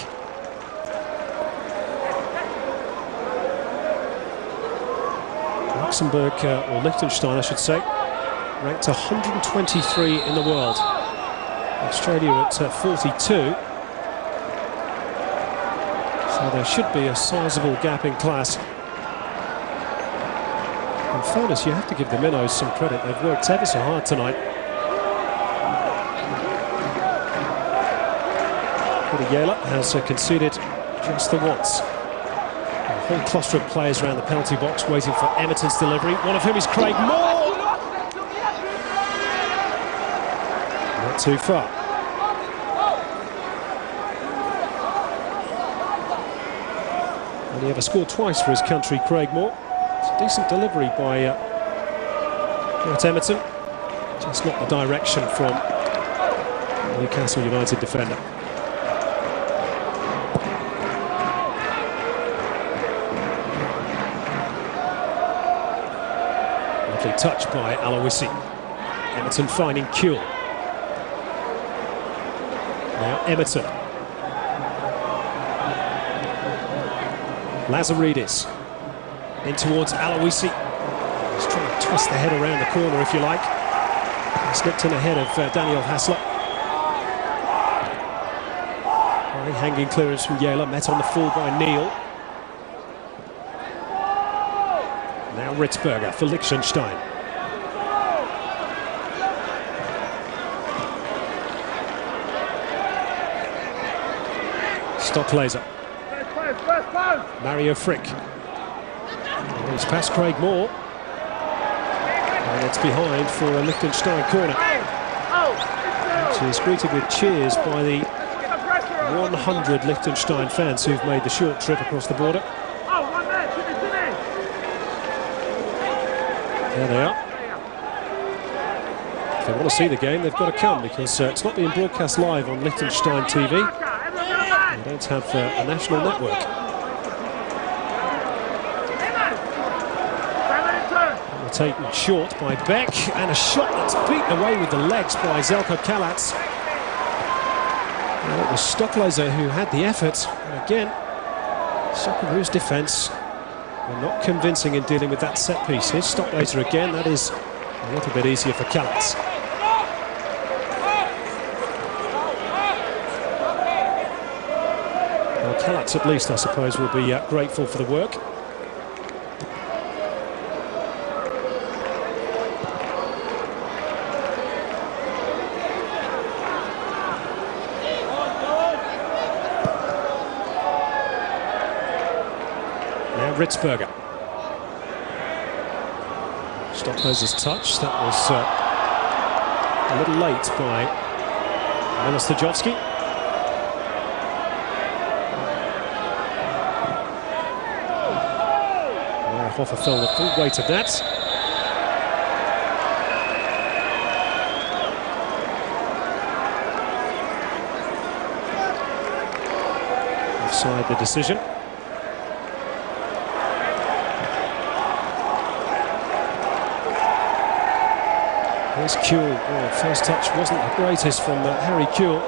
Luxembourg, or Liechtenstein I should say, ranked 123 in the world. Australia at 42. So there should be a sizable gap in class. In fairness, you have to give the Minnows some credit. They've worked ever so hard tonight. Yela has conceded just the once. A whole cluster of players around the penalty box waiting for Emerton's delivery, one of whom is Craig Moore. Not too far. Only ever scored twice for his country, Craig Moore. It's a decent delivery by Matt Emerton. Just not the direction from Newcastle United defender. Lovely touch by Aloisi. Emerton finding Kuhl. Now Emerton. Lazaridis in towards Aloisi. He's trying to twist the head around the corner, if you like. He slipped in ahead of Daniel Hassler. High hanging clearance from Yela, met on the full by Neil. Now Ritzberger for Liechtenstein. Stocklaser. Mario Frick. It's past Craig Moore. And it's behind for a Liechtenstein corner. Which is greeted with cheers by the 100 Liechtenstein fans who've made the short trip across the border. There they are. If they want to see the game, they've got to come, because it's not being broadcast live on Liechtenstein TV. They don't have a national network. Taken short by Beck, and a shot that's beaten away with the legs by Zelko Kalats. Well, it was Stocklaser who had the effort, and again, Socceroos' defence were not convincing in dealing with that set piece. Here's Stocklaser again. That is a little bit easier for Kalats. Well, Kalats at least, I suppose, will be grateful for the work. Ritzberger. Stocklaser's touch. That was a little late by Miller Stajovski. Hoffer felt the full weight of that. Offside the decision. Here's Kuehl. Oh, first touch wasn't the greatest from Harry Kuehl.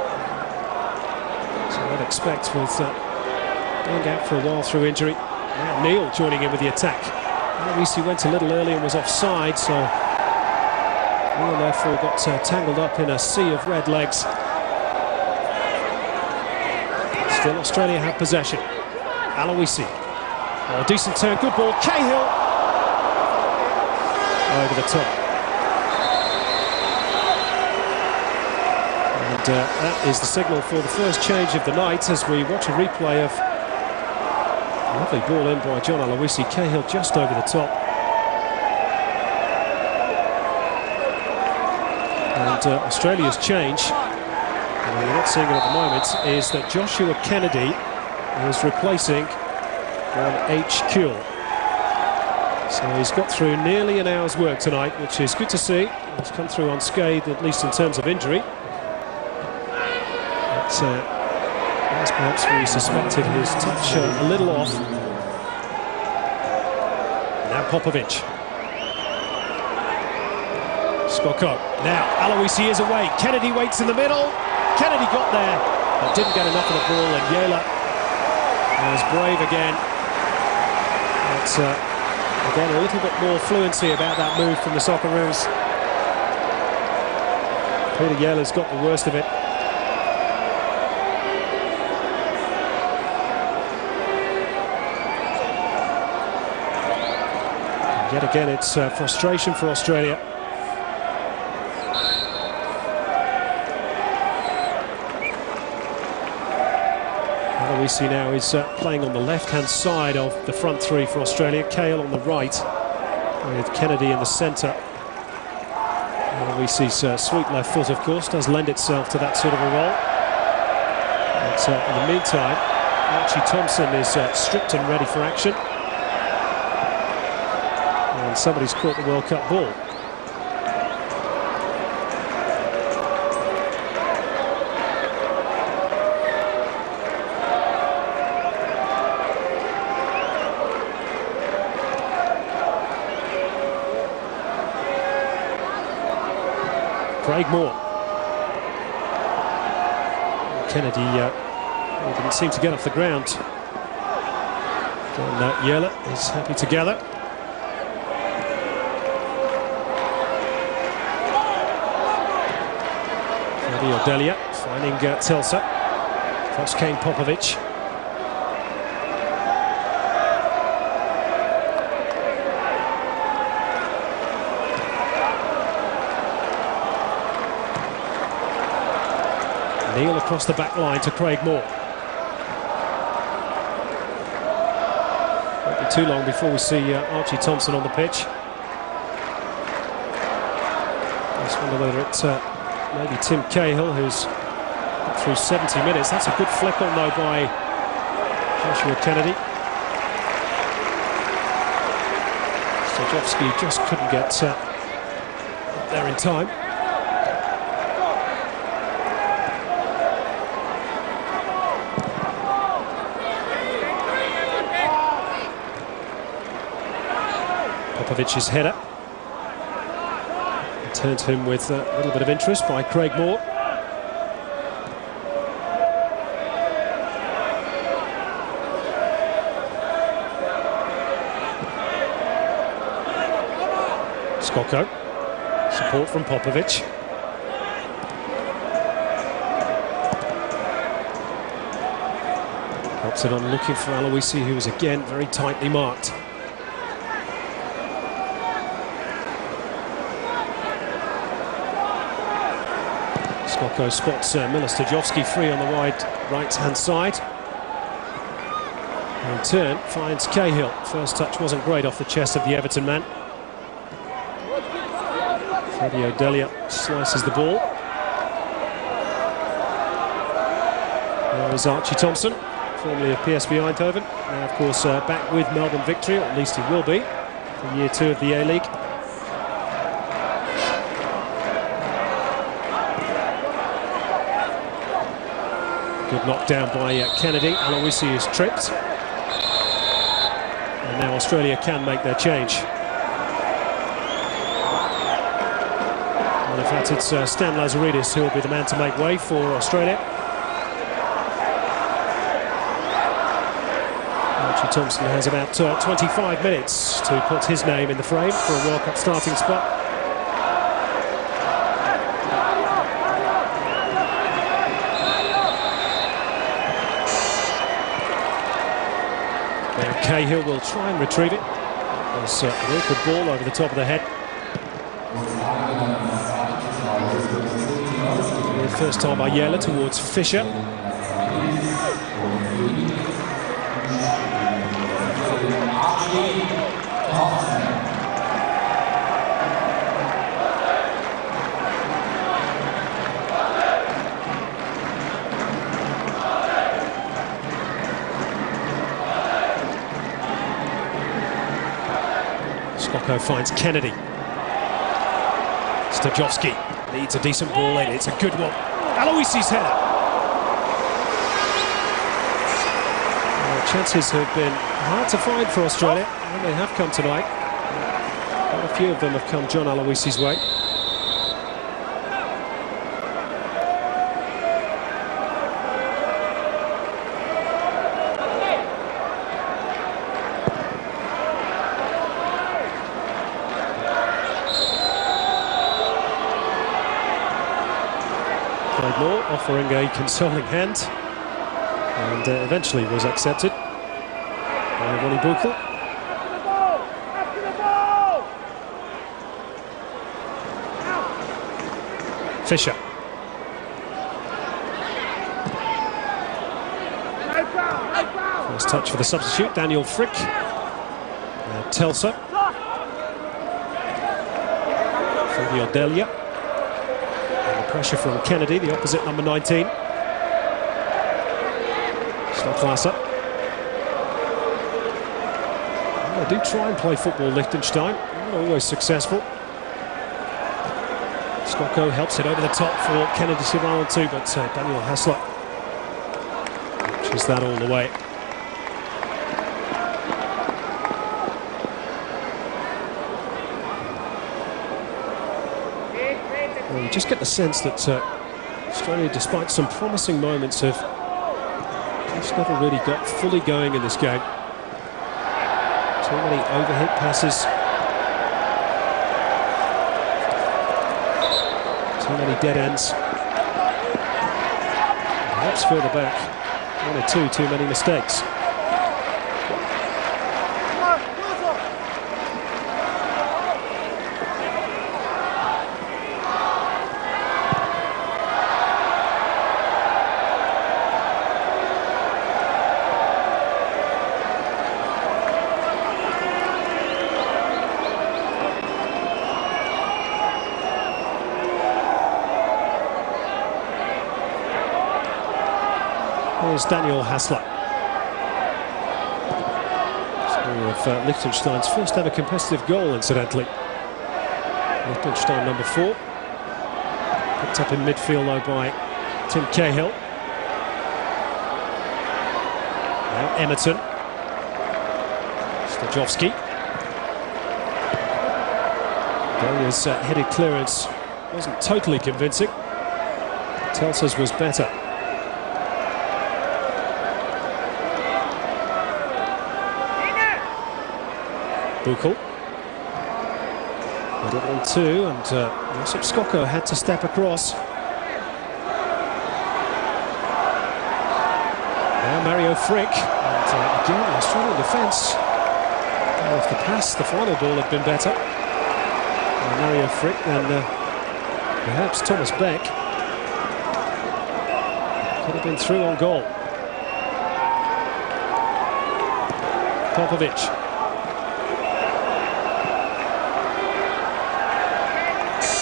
So I'd expect with going out for a while through injury. Now Neil joining in with the attack. Aloisi went a little early and was offside, so Neil therefore got tangled up in a sea of red legs. Still Australia have possession. Aloisi. Oh, decent turn, good ball. Cahill over the top. And that is the signal for the first change of the night as we watch a replay of a lovely ball in by John Aloisi. Cahill just over the top. And Australia's change, and we're not seeing it at the moment, is that Joshua Kennedy is replacing H. Kuehl. So he's got through nearly an hour's work tonight, which is good to see. He's come through unscathed, at least in terms of injury. But as perhaps we suspected, his touch a little off. Now Popovic. Skoko. Now Aloisi is away. Kennedy waits in the middle. Kennedy got there, but didn't get enough of the ball, and Yela was brave again. But again, a little bit more fluency about that move from the Socceroos. Peter Yela's got the worst of it. Yet again, it's frustration for Australia. Aloisi now is playing on the left-hand side of the front three for Australia. Cahill on the right, with Kennedy in the centre. Aloisi's sweet left foot, of course, does lend itself to that sort of a role. But in the meantime, Archie Thompson is stripped and ready for action. And somebody's caught the World Cup ball. Craig Moore. Kennedy didn't seem to get off the ground. And Yela is happy to gather. Delia finding Telsa. Cross came Popovic. Neil across the back line to Craig Moore. Won't be too long before we see Archie Thompson on the pitch. I just wonder whether it's maybe Tim Cahill, who's got through 70 minutes. That's a good flick on, though, by Joshua Kennedy. Stojovski just couldn't get up there in time. Popovic's header. Turned to him with a little bit of interest by Craig Moore. Skoko. Support from Popovic. Pops it on looking for Aloisi, who was again very tightly marked. Skoko spots Miller Stojovski free on the wide right-hand side. In turn, finds Cahill. First touch wasn't great off the chest of the Everton man. Freddie Delia slices the ball. There is Archie Thompson. formerly of PSV Eindhoven. Now, of course, back with Melbourne Victory, or at least he will be, for year 2 of the A-League. Good knockdown by Kennedy. Aloisi is tripped. And now Australia can make their change. Well, in fact, it's Stan Lazaridis who will be the man to make way for Australia. Archie Thompson has about 25 minutes to put his name in the frame for a World Cup starting spot. Cahill will try and retrieve it. There's an awkward ball over the top of the head. The first time by Yella towards Fisher. Skoko finds Kennedy. Stajovski needs a decent ball in. It's a good one. Aloisi's header. Well, chances have been hard to find for Australia, and they have come tonight. Quite a few of them have come John Aloisi's way. Played more, offering a consoling hand, and eventually was accepted by Ronnie Buchel. Fisher. First touch for the substitute, Daniel Frick. Telsa. Fulvio Delia. Pressure from Kennedy, the opposite number 19. Stoklasser. Well, they do try and play football, Liechtenstein. Not always successful. Skoko helps it over the top for Kennedy Sivaro too, but Daniel Hassler catches that all the way. Well, you just get the sense that Australia, despite some promising moments, have just never really got fully going in this game. Too many overhit passes. Too many dead ends. Perhaps further back, 1 or 2 too many mistakes. Here's Daniel Hassler. Scorer of Liechtenstein's first ever competitive goal, incidentally. Liechtenstein number 4. Picked up in midfield though by Tim Cahill. Now Emerton. Stajovski. Delia's headed clearance wasn't totally convincing. Telsa's was better. Buchel. Middle 1-2, and Josip Skoko had to step across. Now Mario Frick, and again the Australian defence. Off the pass, the final ball had been better. Mario Frick and perhaps Thomas Beck could have been through on goal. Popovic.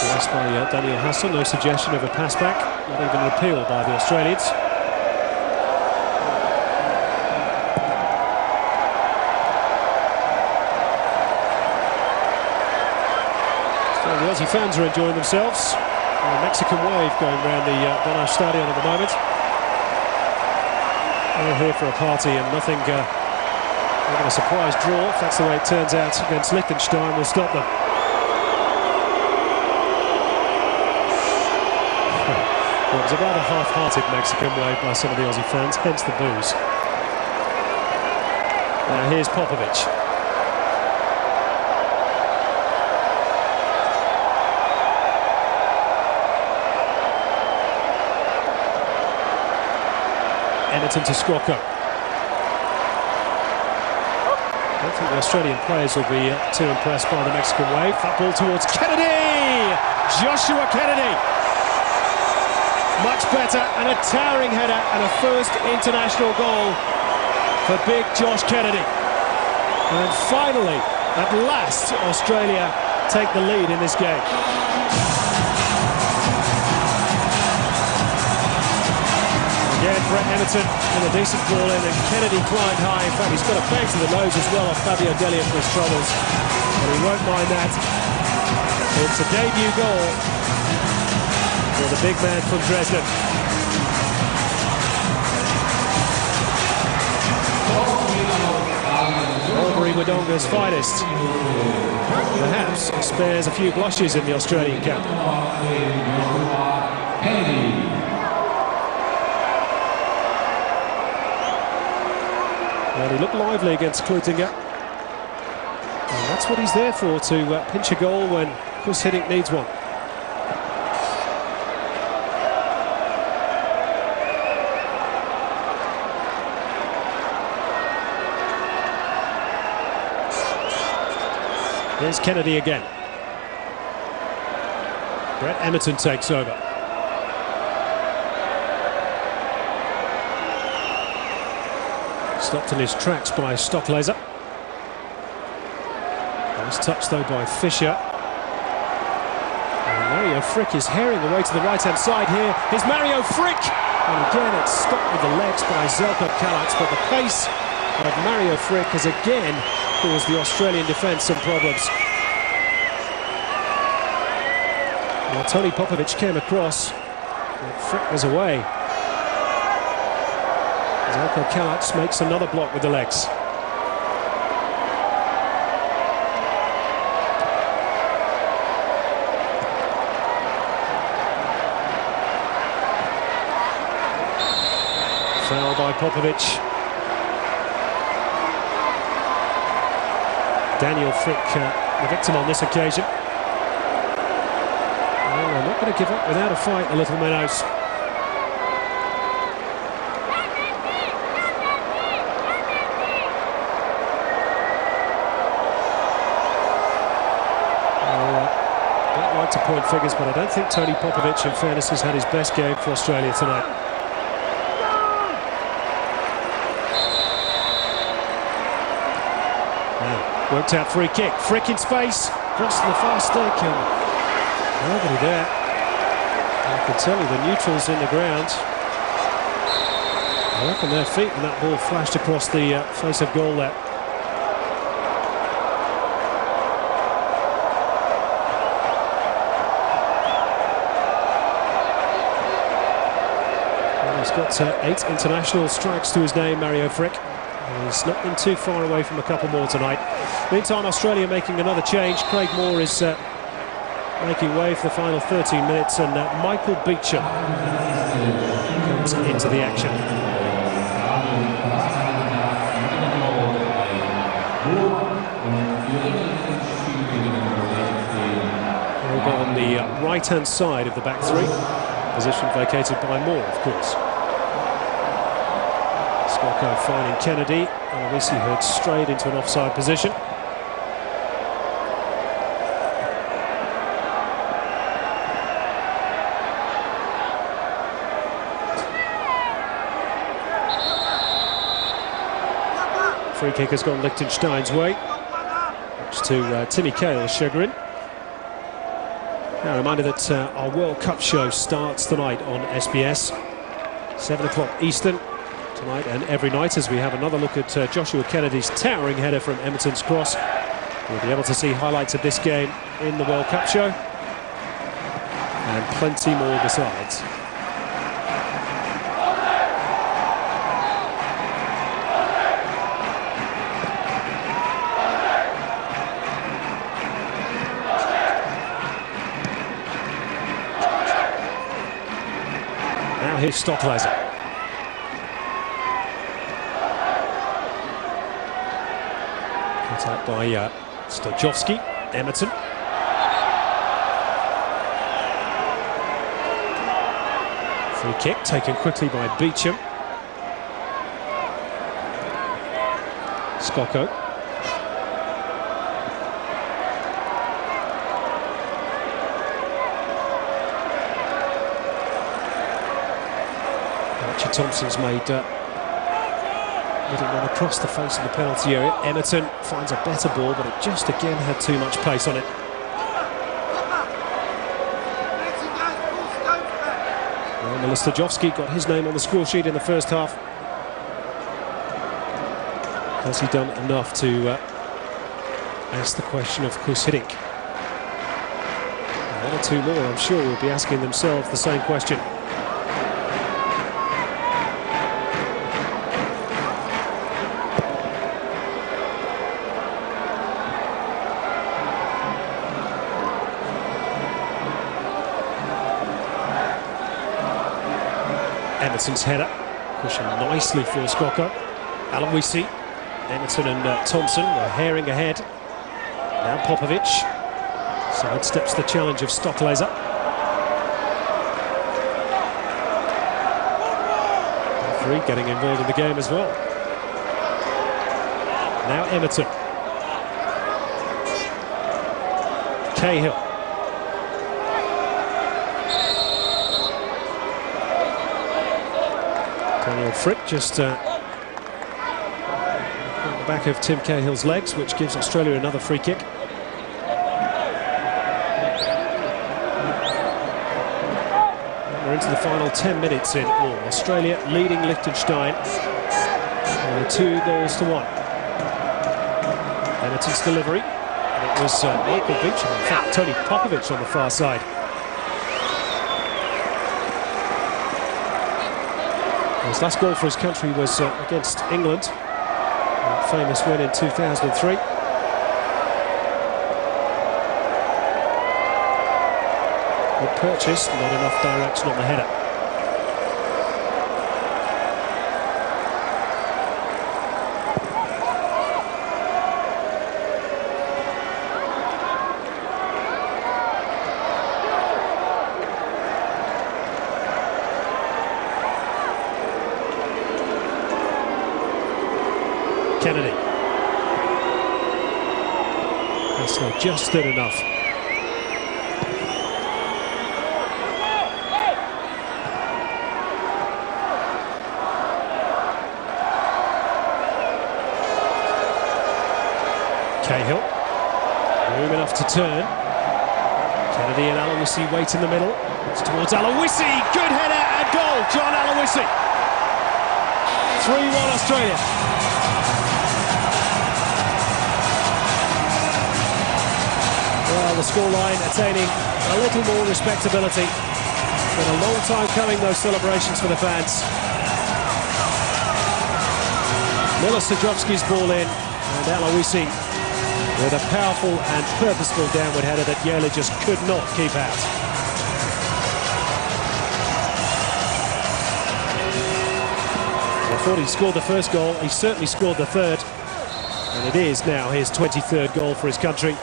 Passed by Daniel Hassler, no suggestion of a pass back, not even an appeal by the Australians. So the Aussie fans are enjoying themselves. A Mexican wave going around the Donaustadion at the moment. They're here for a party, and nothing, a surprise draw, if that's the way it turns out, against Liechtenstein will stop them. Well, it was a rather half-hearted Mexican wave by some of the Aussie fans, hence the boos. Now here's Popovic. Emerton to Scrocco. I don't think the Australian players will be too impressed by the Mexican wave. That ball towards Kennedy! Joshua Kennedy! Much better, and a towering header, and a first international goal for big Josh Kennedy. And finally, at last, Australia take the lead in this game. Again, Brett Emerton with a decent ball in, and Kennedy climbed high. In fact, he's got a bang to the nose as well off Fabio Delia for his troubles. But he won't mind that. It's a debut goal for the big man from Dresden. Albury Wodonga's finest. Perhaps spares a few blushes in the Australian camp. Well, he looked lively against Klutinger. And that's what he's there for, to pinch a goal when Chris Hiddink needs one. Here's Kennedy again. Brett Emerton takes over. Stopped in his tracks by Stocklaser. Nice touch though by Fisher. And Mario Frick is herring away to the right-hand side here. Here's Mario Frick! And again it's stopped with the legs by Zelko Kalac, but the pace of Mario Frick has again caused the Australian defence some problems. Well, Tony Popovic came across, but Frick was away. Zelko Kalac makes another block with the legs. Foul by Popovic. Daniel Frick, the victim on this occasion. Well, they're not going to give up without a fight, the Little Meadows. Don't like to point figures, but I don't think Tony Popovic, in fairness, has had his best game for Australia tonight. Worked out free kick. Frick in space. Cross to the far stick, and nobody there. I can tell you the neutral's in the ground. They're up on their feet when that ball flashed across the face of goal there. Well, he's got 8 international strikes to his name, Mario Frick. He's not been too far away from a couple more tonight. Meantime, Australia making another change. Craig Moore is making way for the final 13 minutes, and Michael Beecham comes into the action. He'll go on the right-hand side of the back three, position vacated by Moore, of course. Scrocco finding Kennedy, and obviously heard straight into an offside position. Free kick has gone Liechtenstein's way, much to Timmy Cale's chagrin. Now, a reminder that our World Cup show starts tonight on SBS, 7 o'clock Eastern. Tonight and every night, as we have another look at Joshua Kennedy's towering header from Emerton's cross. We'll be able to see highlights of this game in the World Cup show, and plenty more besides. Now here's Stockleiser. Cut out by Stojovski, Emerton. Free kick taken quickly by Beecham. Skoko. Archie Thompson's made little one across the face of the penalty area. Emerton finds a better ball, but it just again had too much pace on it. Well, Stojovski got his name on the score sheet in the first half. Has he done enough to ask the question of Chris Hiddink? One or two more, I'm sure, will be asking themselves the same question. Emerson's header, pushing nicely for Skoko. Aloisi, Emerton and Thompson were herring ahead. Now Popovic sidesteps the challenge of Stockleiser. Referee getting involved in the game as well. Now Emerton. Cahill. Daniel Frick just on the back of Tim Cahill's legs, which gives Australia another free kick. And we're into the final 10 minutes in all. Australia leading Liechtenstein 2-1. Emerton's delivery. And it was Michael Beecham, in fact, Tony Popovic on the far side. His last goal for his country was against England, a famous win in 2003. Good purchase, not enough direction on the header. Kennedy. That's not just good enough. Cahill. Room enough to turn. Kennedy and Aloisi wait in the middle. It's towards Aloisi. Good header and goal. John Aloisi. 3-1 Australia. Well, the scoreline attaining a little more respectability. It's been a long time coming, those celebrations for the fans. Stojovski's ball in, and Aloisi with a powerful and purposeful downward header that Yela just could not keep out. I thought he scored the first goal, he certainly scored the third, and it is now his 23rd goal for his country.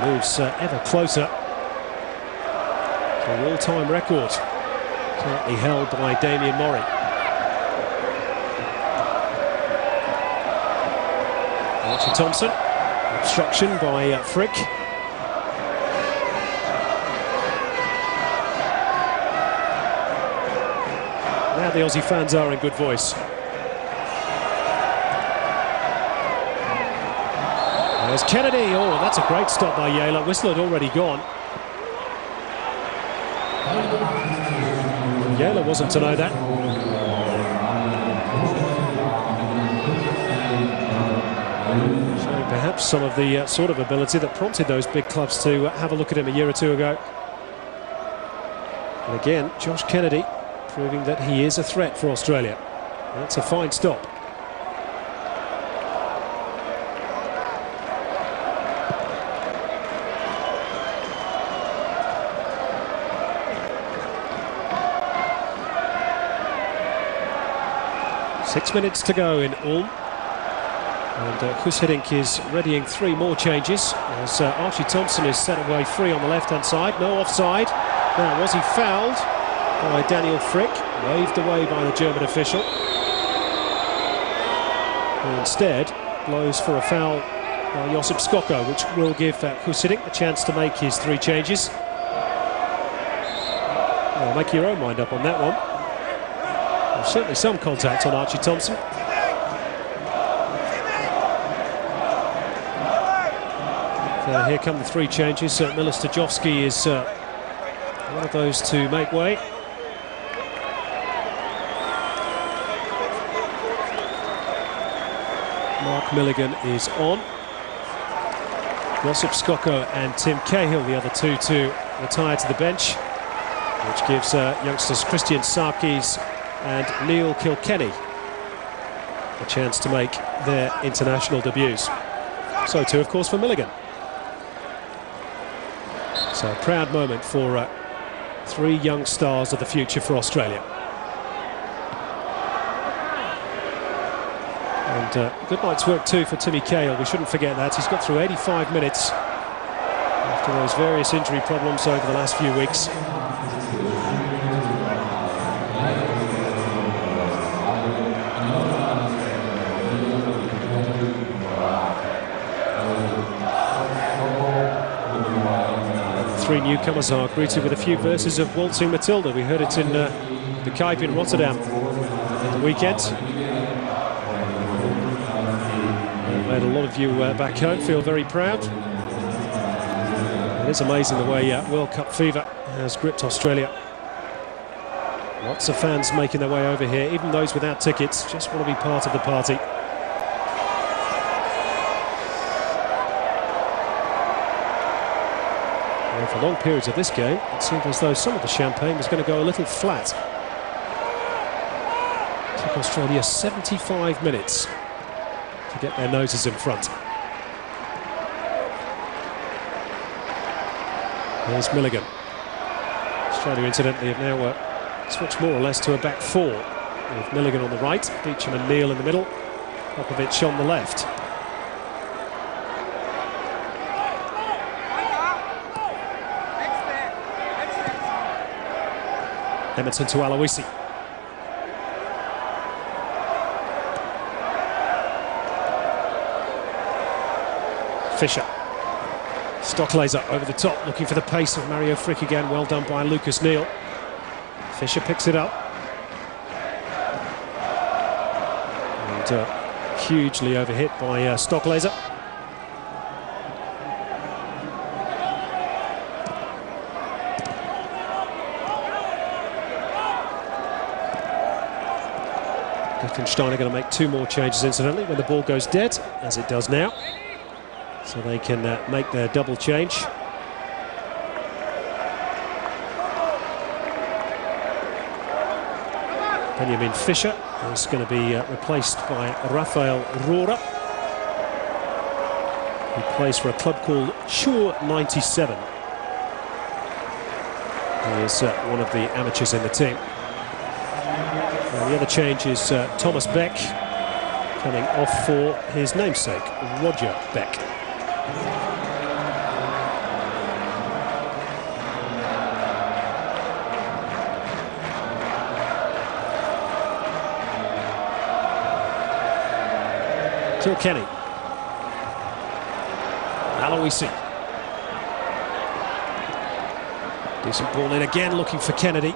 He moves ever closer to an all-time record, currently held by Damien Mori. Archie Thompson, obstruction by Frick. Now the Aussie fans are in good voice. There's Kennedy. Oh, that's a great stop by Yela. Whistle had already gone. Yela wasn't to know that. perhaps some of the sort of ability that prompted those big clubs to have a look at him a year or two ago. And again, Josh Kennedy proving that he is a threat for Australia. That's a fine stop. Six minutes to go in Ulm. And Guus Hiddink is readying three more changes as Archie Thompson is set away free on the left-hand side. No offside. Now, was he fouled by Daniel Frick? Waved away by the German official. And instead, blows for a foul by Josip Skoko, which will give Guus Hiddink the chance to make his three changes. Well, make your own mind up on that one. Well, certainly some contact on Archie Thompson. Here come the three changes. Miller Stajovski is one of those to make way. Mark Milligan is on. Josip Skoko and Tim Cahill, the other two, to retire to the bench, which gives youngsters Christian Sarkis and Neil Kilkenny a chance to make their international debuts. So too, of course, for Milligan. So a proud moment for three young stars of the future for Australia. And good night's work too for Timmy Cahill. We shouldn't forget that. He's got through 85 minutes after those various injury problems over the last few weeks. Three newcomers are greeted with a few verses of Waltzing Matilda. We heard it in the Kuip in Rotterdam at the weekend. It made a lot of you back home feel very proud. It is amazing the way World Cup fever has gripped Australia. Lots of fans making their way over here, even those without tickets, just want to be part of the party. For long periods of this game, it seemed as though some of the champagne was going to go a little flat. It took Australia 75 minutes to get their noses in front. There's Milligan. Australia, incidentally, have now switched more or less to a back four, with Milligan on the right, Beecham and Neil in the middle, Popovic on the left. Emerton to Aloisi. Fisher. Stocklaser over the top, looking for the pace of Mario Frick again. Well done by Lucas Neal. Fisher picks it up. And hugely overhit by Stocklaser. Liechtenstein are going to make two more changes, incidentally, when the ball goes dead, as it does now. So they can make their double change. Benjamin Fischer is going to be replaced by Rafael Rohrer. He plays for a club called Chur 97. He is one of the amateurs in the team. And the other change is Thomas Beck coming off for his namesake, Roger Beck. Kilkenny. Aloisi. Decent ball in again, looking for Kennedy.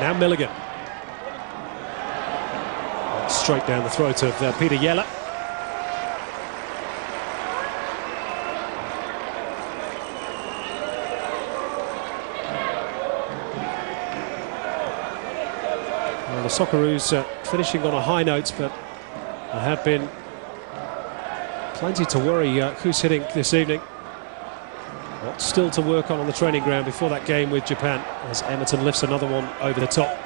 Now Milligan. Straight down the throat of Peter Yeller. Well, the Socceroos finishing on a high note, but there have been plenty to worry who's hitting this evening. Lots still to work on the training ground before that game with Japan, as Emerton lifts another one over the top.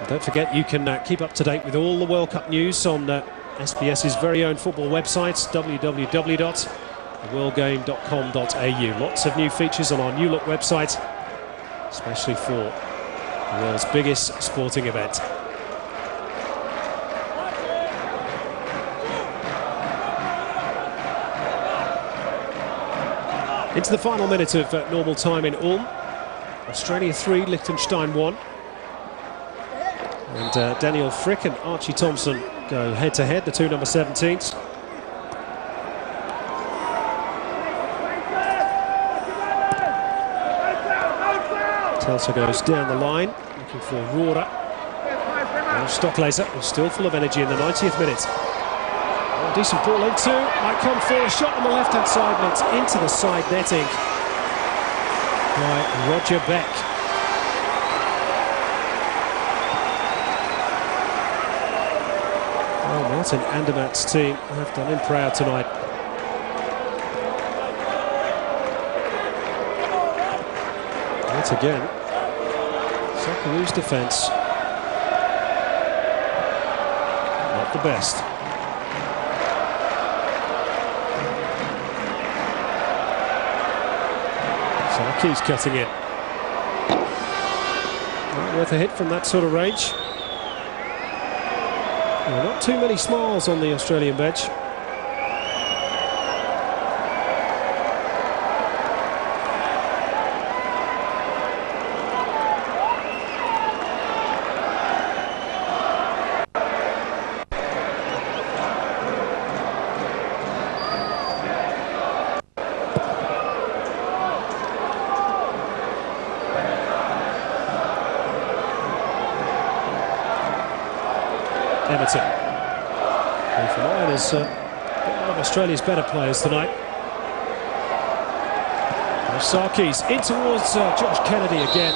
And don't forget, you can keep up to date with all the World Cup news on SBS's very own football website, www.theworldgame.com.au. Lots of new features on our new look website, especially for the world's biggest sporting event. Into the final minute of normal time in Ulm. Australia 3, Liechtenstein 1. And Daniel Frick and Archie Thompson go head-to-head, the two number 17s. Telsa goes down the line, looking for Rohrer. Now Stocklaser was still full of energy in the 90th minute. Oh, decent ball into, might come for a shot on the left-hand side, and it's into the side netting by Roger Beck. Well, Martin Andermatt's team have done him proud tonight. Once again, Socceroos' defence not the best. Sarki's cutting in. Not worth a hit from that sort of range. Well, not too many smiles on the Australian bench. Emerton. And for mine is one of Australia's better players tonight. Sarkis in towards Josh Kennedy again.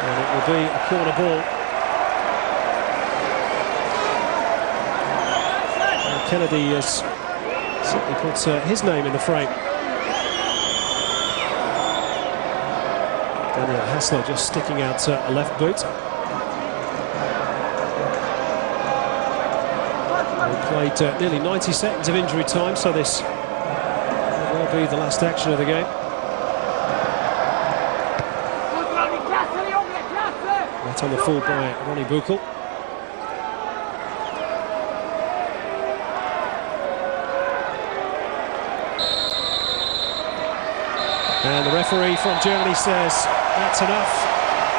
And it will be a corner ball. And Kennedy has certainly put his name in the frame. Daniel Hassler just sticking out a left boot. Played nearly 90 seconds of injury time, so this will be the last action of the game. That on the full by Ronnie Buchel. And the referee from Germany says that's enough.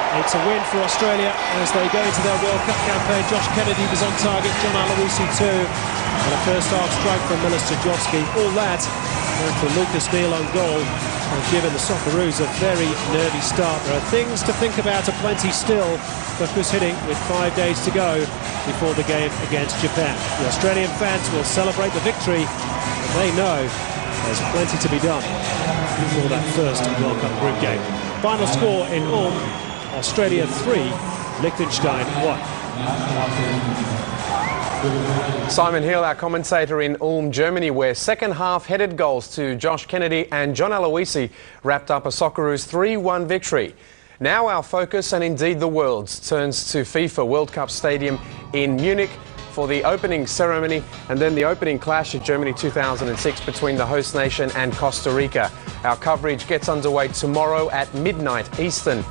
It's a win for Australia as they go into their World Cup campaign. Josh Kennedy was on target, John Aloisi too. And a first-half strike from Milos Jajovski. All that, and for Lucas Neal on goal, has given the Socceroos a very nervy start. There are things to think about aplenty still for who's hitting with 5 days to go before the game against Japan. The Australian fans will celebrate the victory, and they know there's plenty to be done before that first World Cup group game. Final score in Ulm: Australia 3, Liechtenstein 1. Simon Hill, our commentator in Ulm, Germany, where second-half headed goals to Josh Kennedy and John Aloisi wrapped up a Socceroos 3-1 victory. Now our focus, and indeed the world's, turns to FIFA World Cup Stadium in Munich for the opening ceremony and then the opening clash at Germany 2006 between the host nation and Costa Rica. Our coverage gets underway tomorrow at midnight Eastern.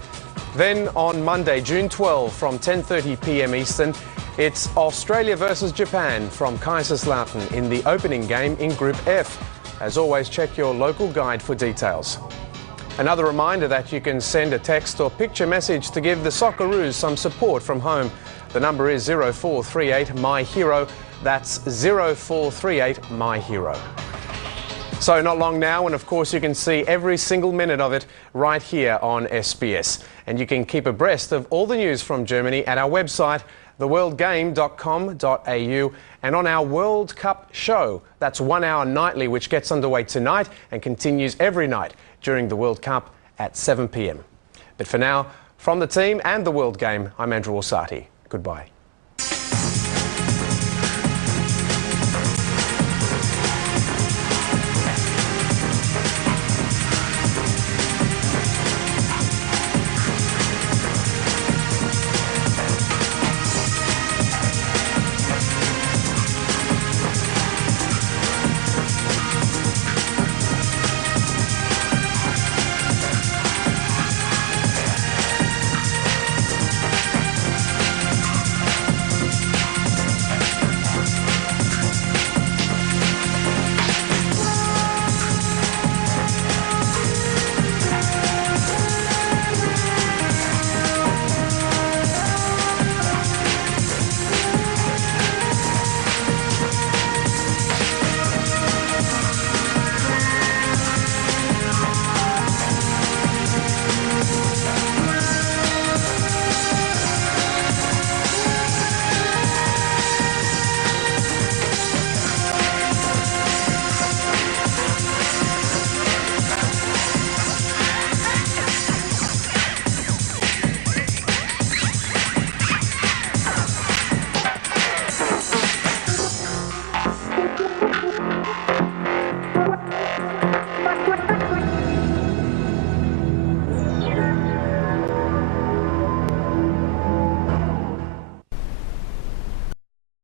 Then on Monday, June 12, from 10:30 p.m. Eastern, it's Australia versus Japan from Kaiserslautern in the opening game in Group F. As always, check your local guide for details. Another reminder that you can send a text or picture message to give the Socceroos some support from home. The number is 0438-MY-HERO. That's 0438-MY-HERO. So not long now, and of course you can see every single minute of it right here on SBS. And you can keep abreast of all the news from Germany at our website, theworldgame.com.au, and on our World Cup show. That's 1 hour nightly, which gets underway tonight and continues every night during the World Cup at 7 p.m. But for now, from the team and the World Game, I'm Andrew Orsatti. Goodbye.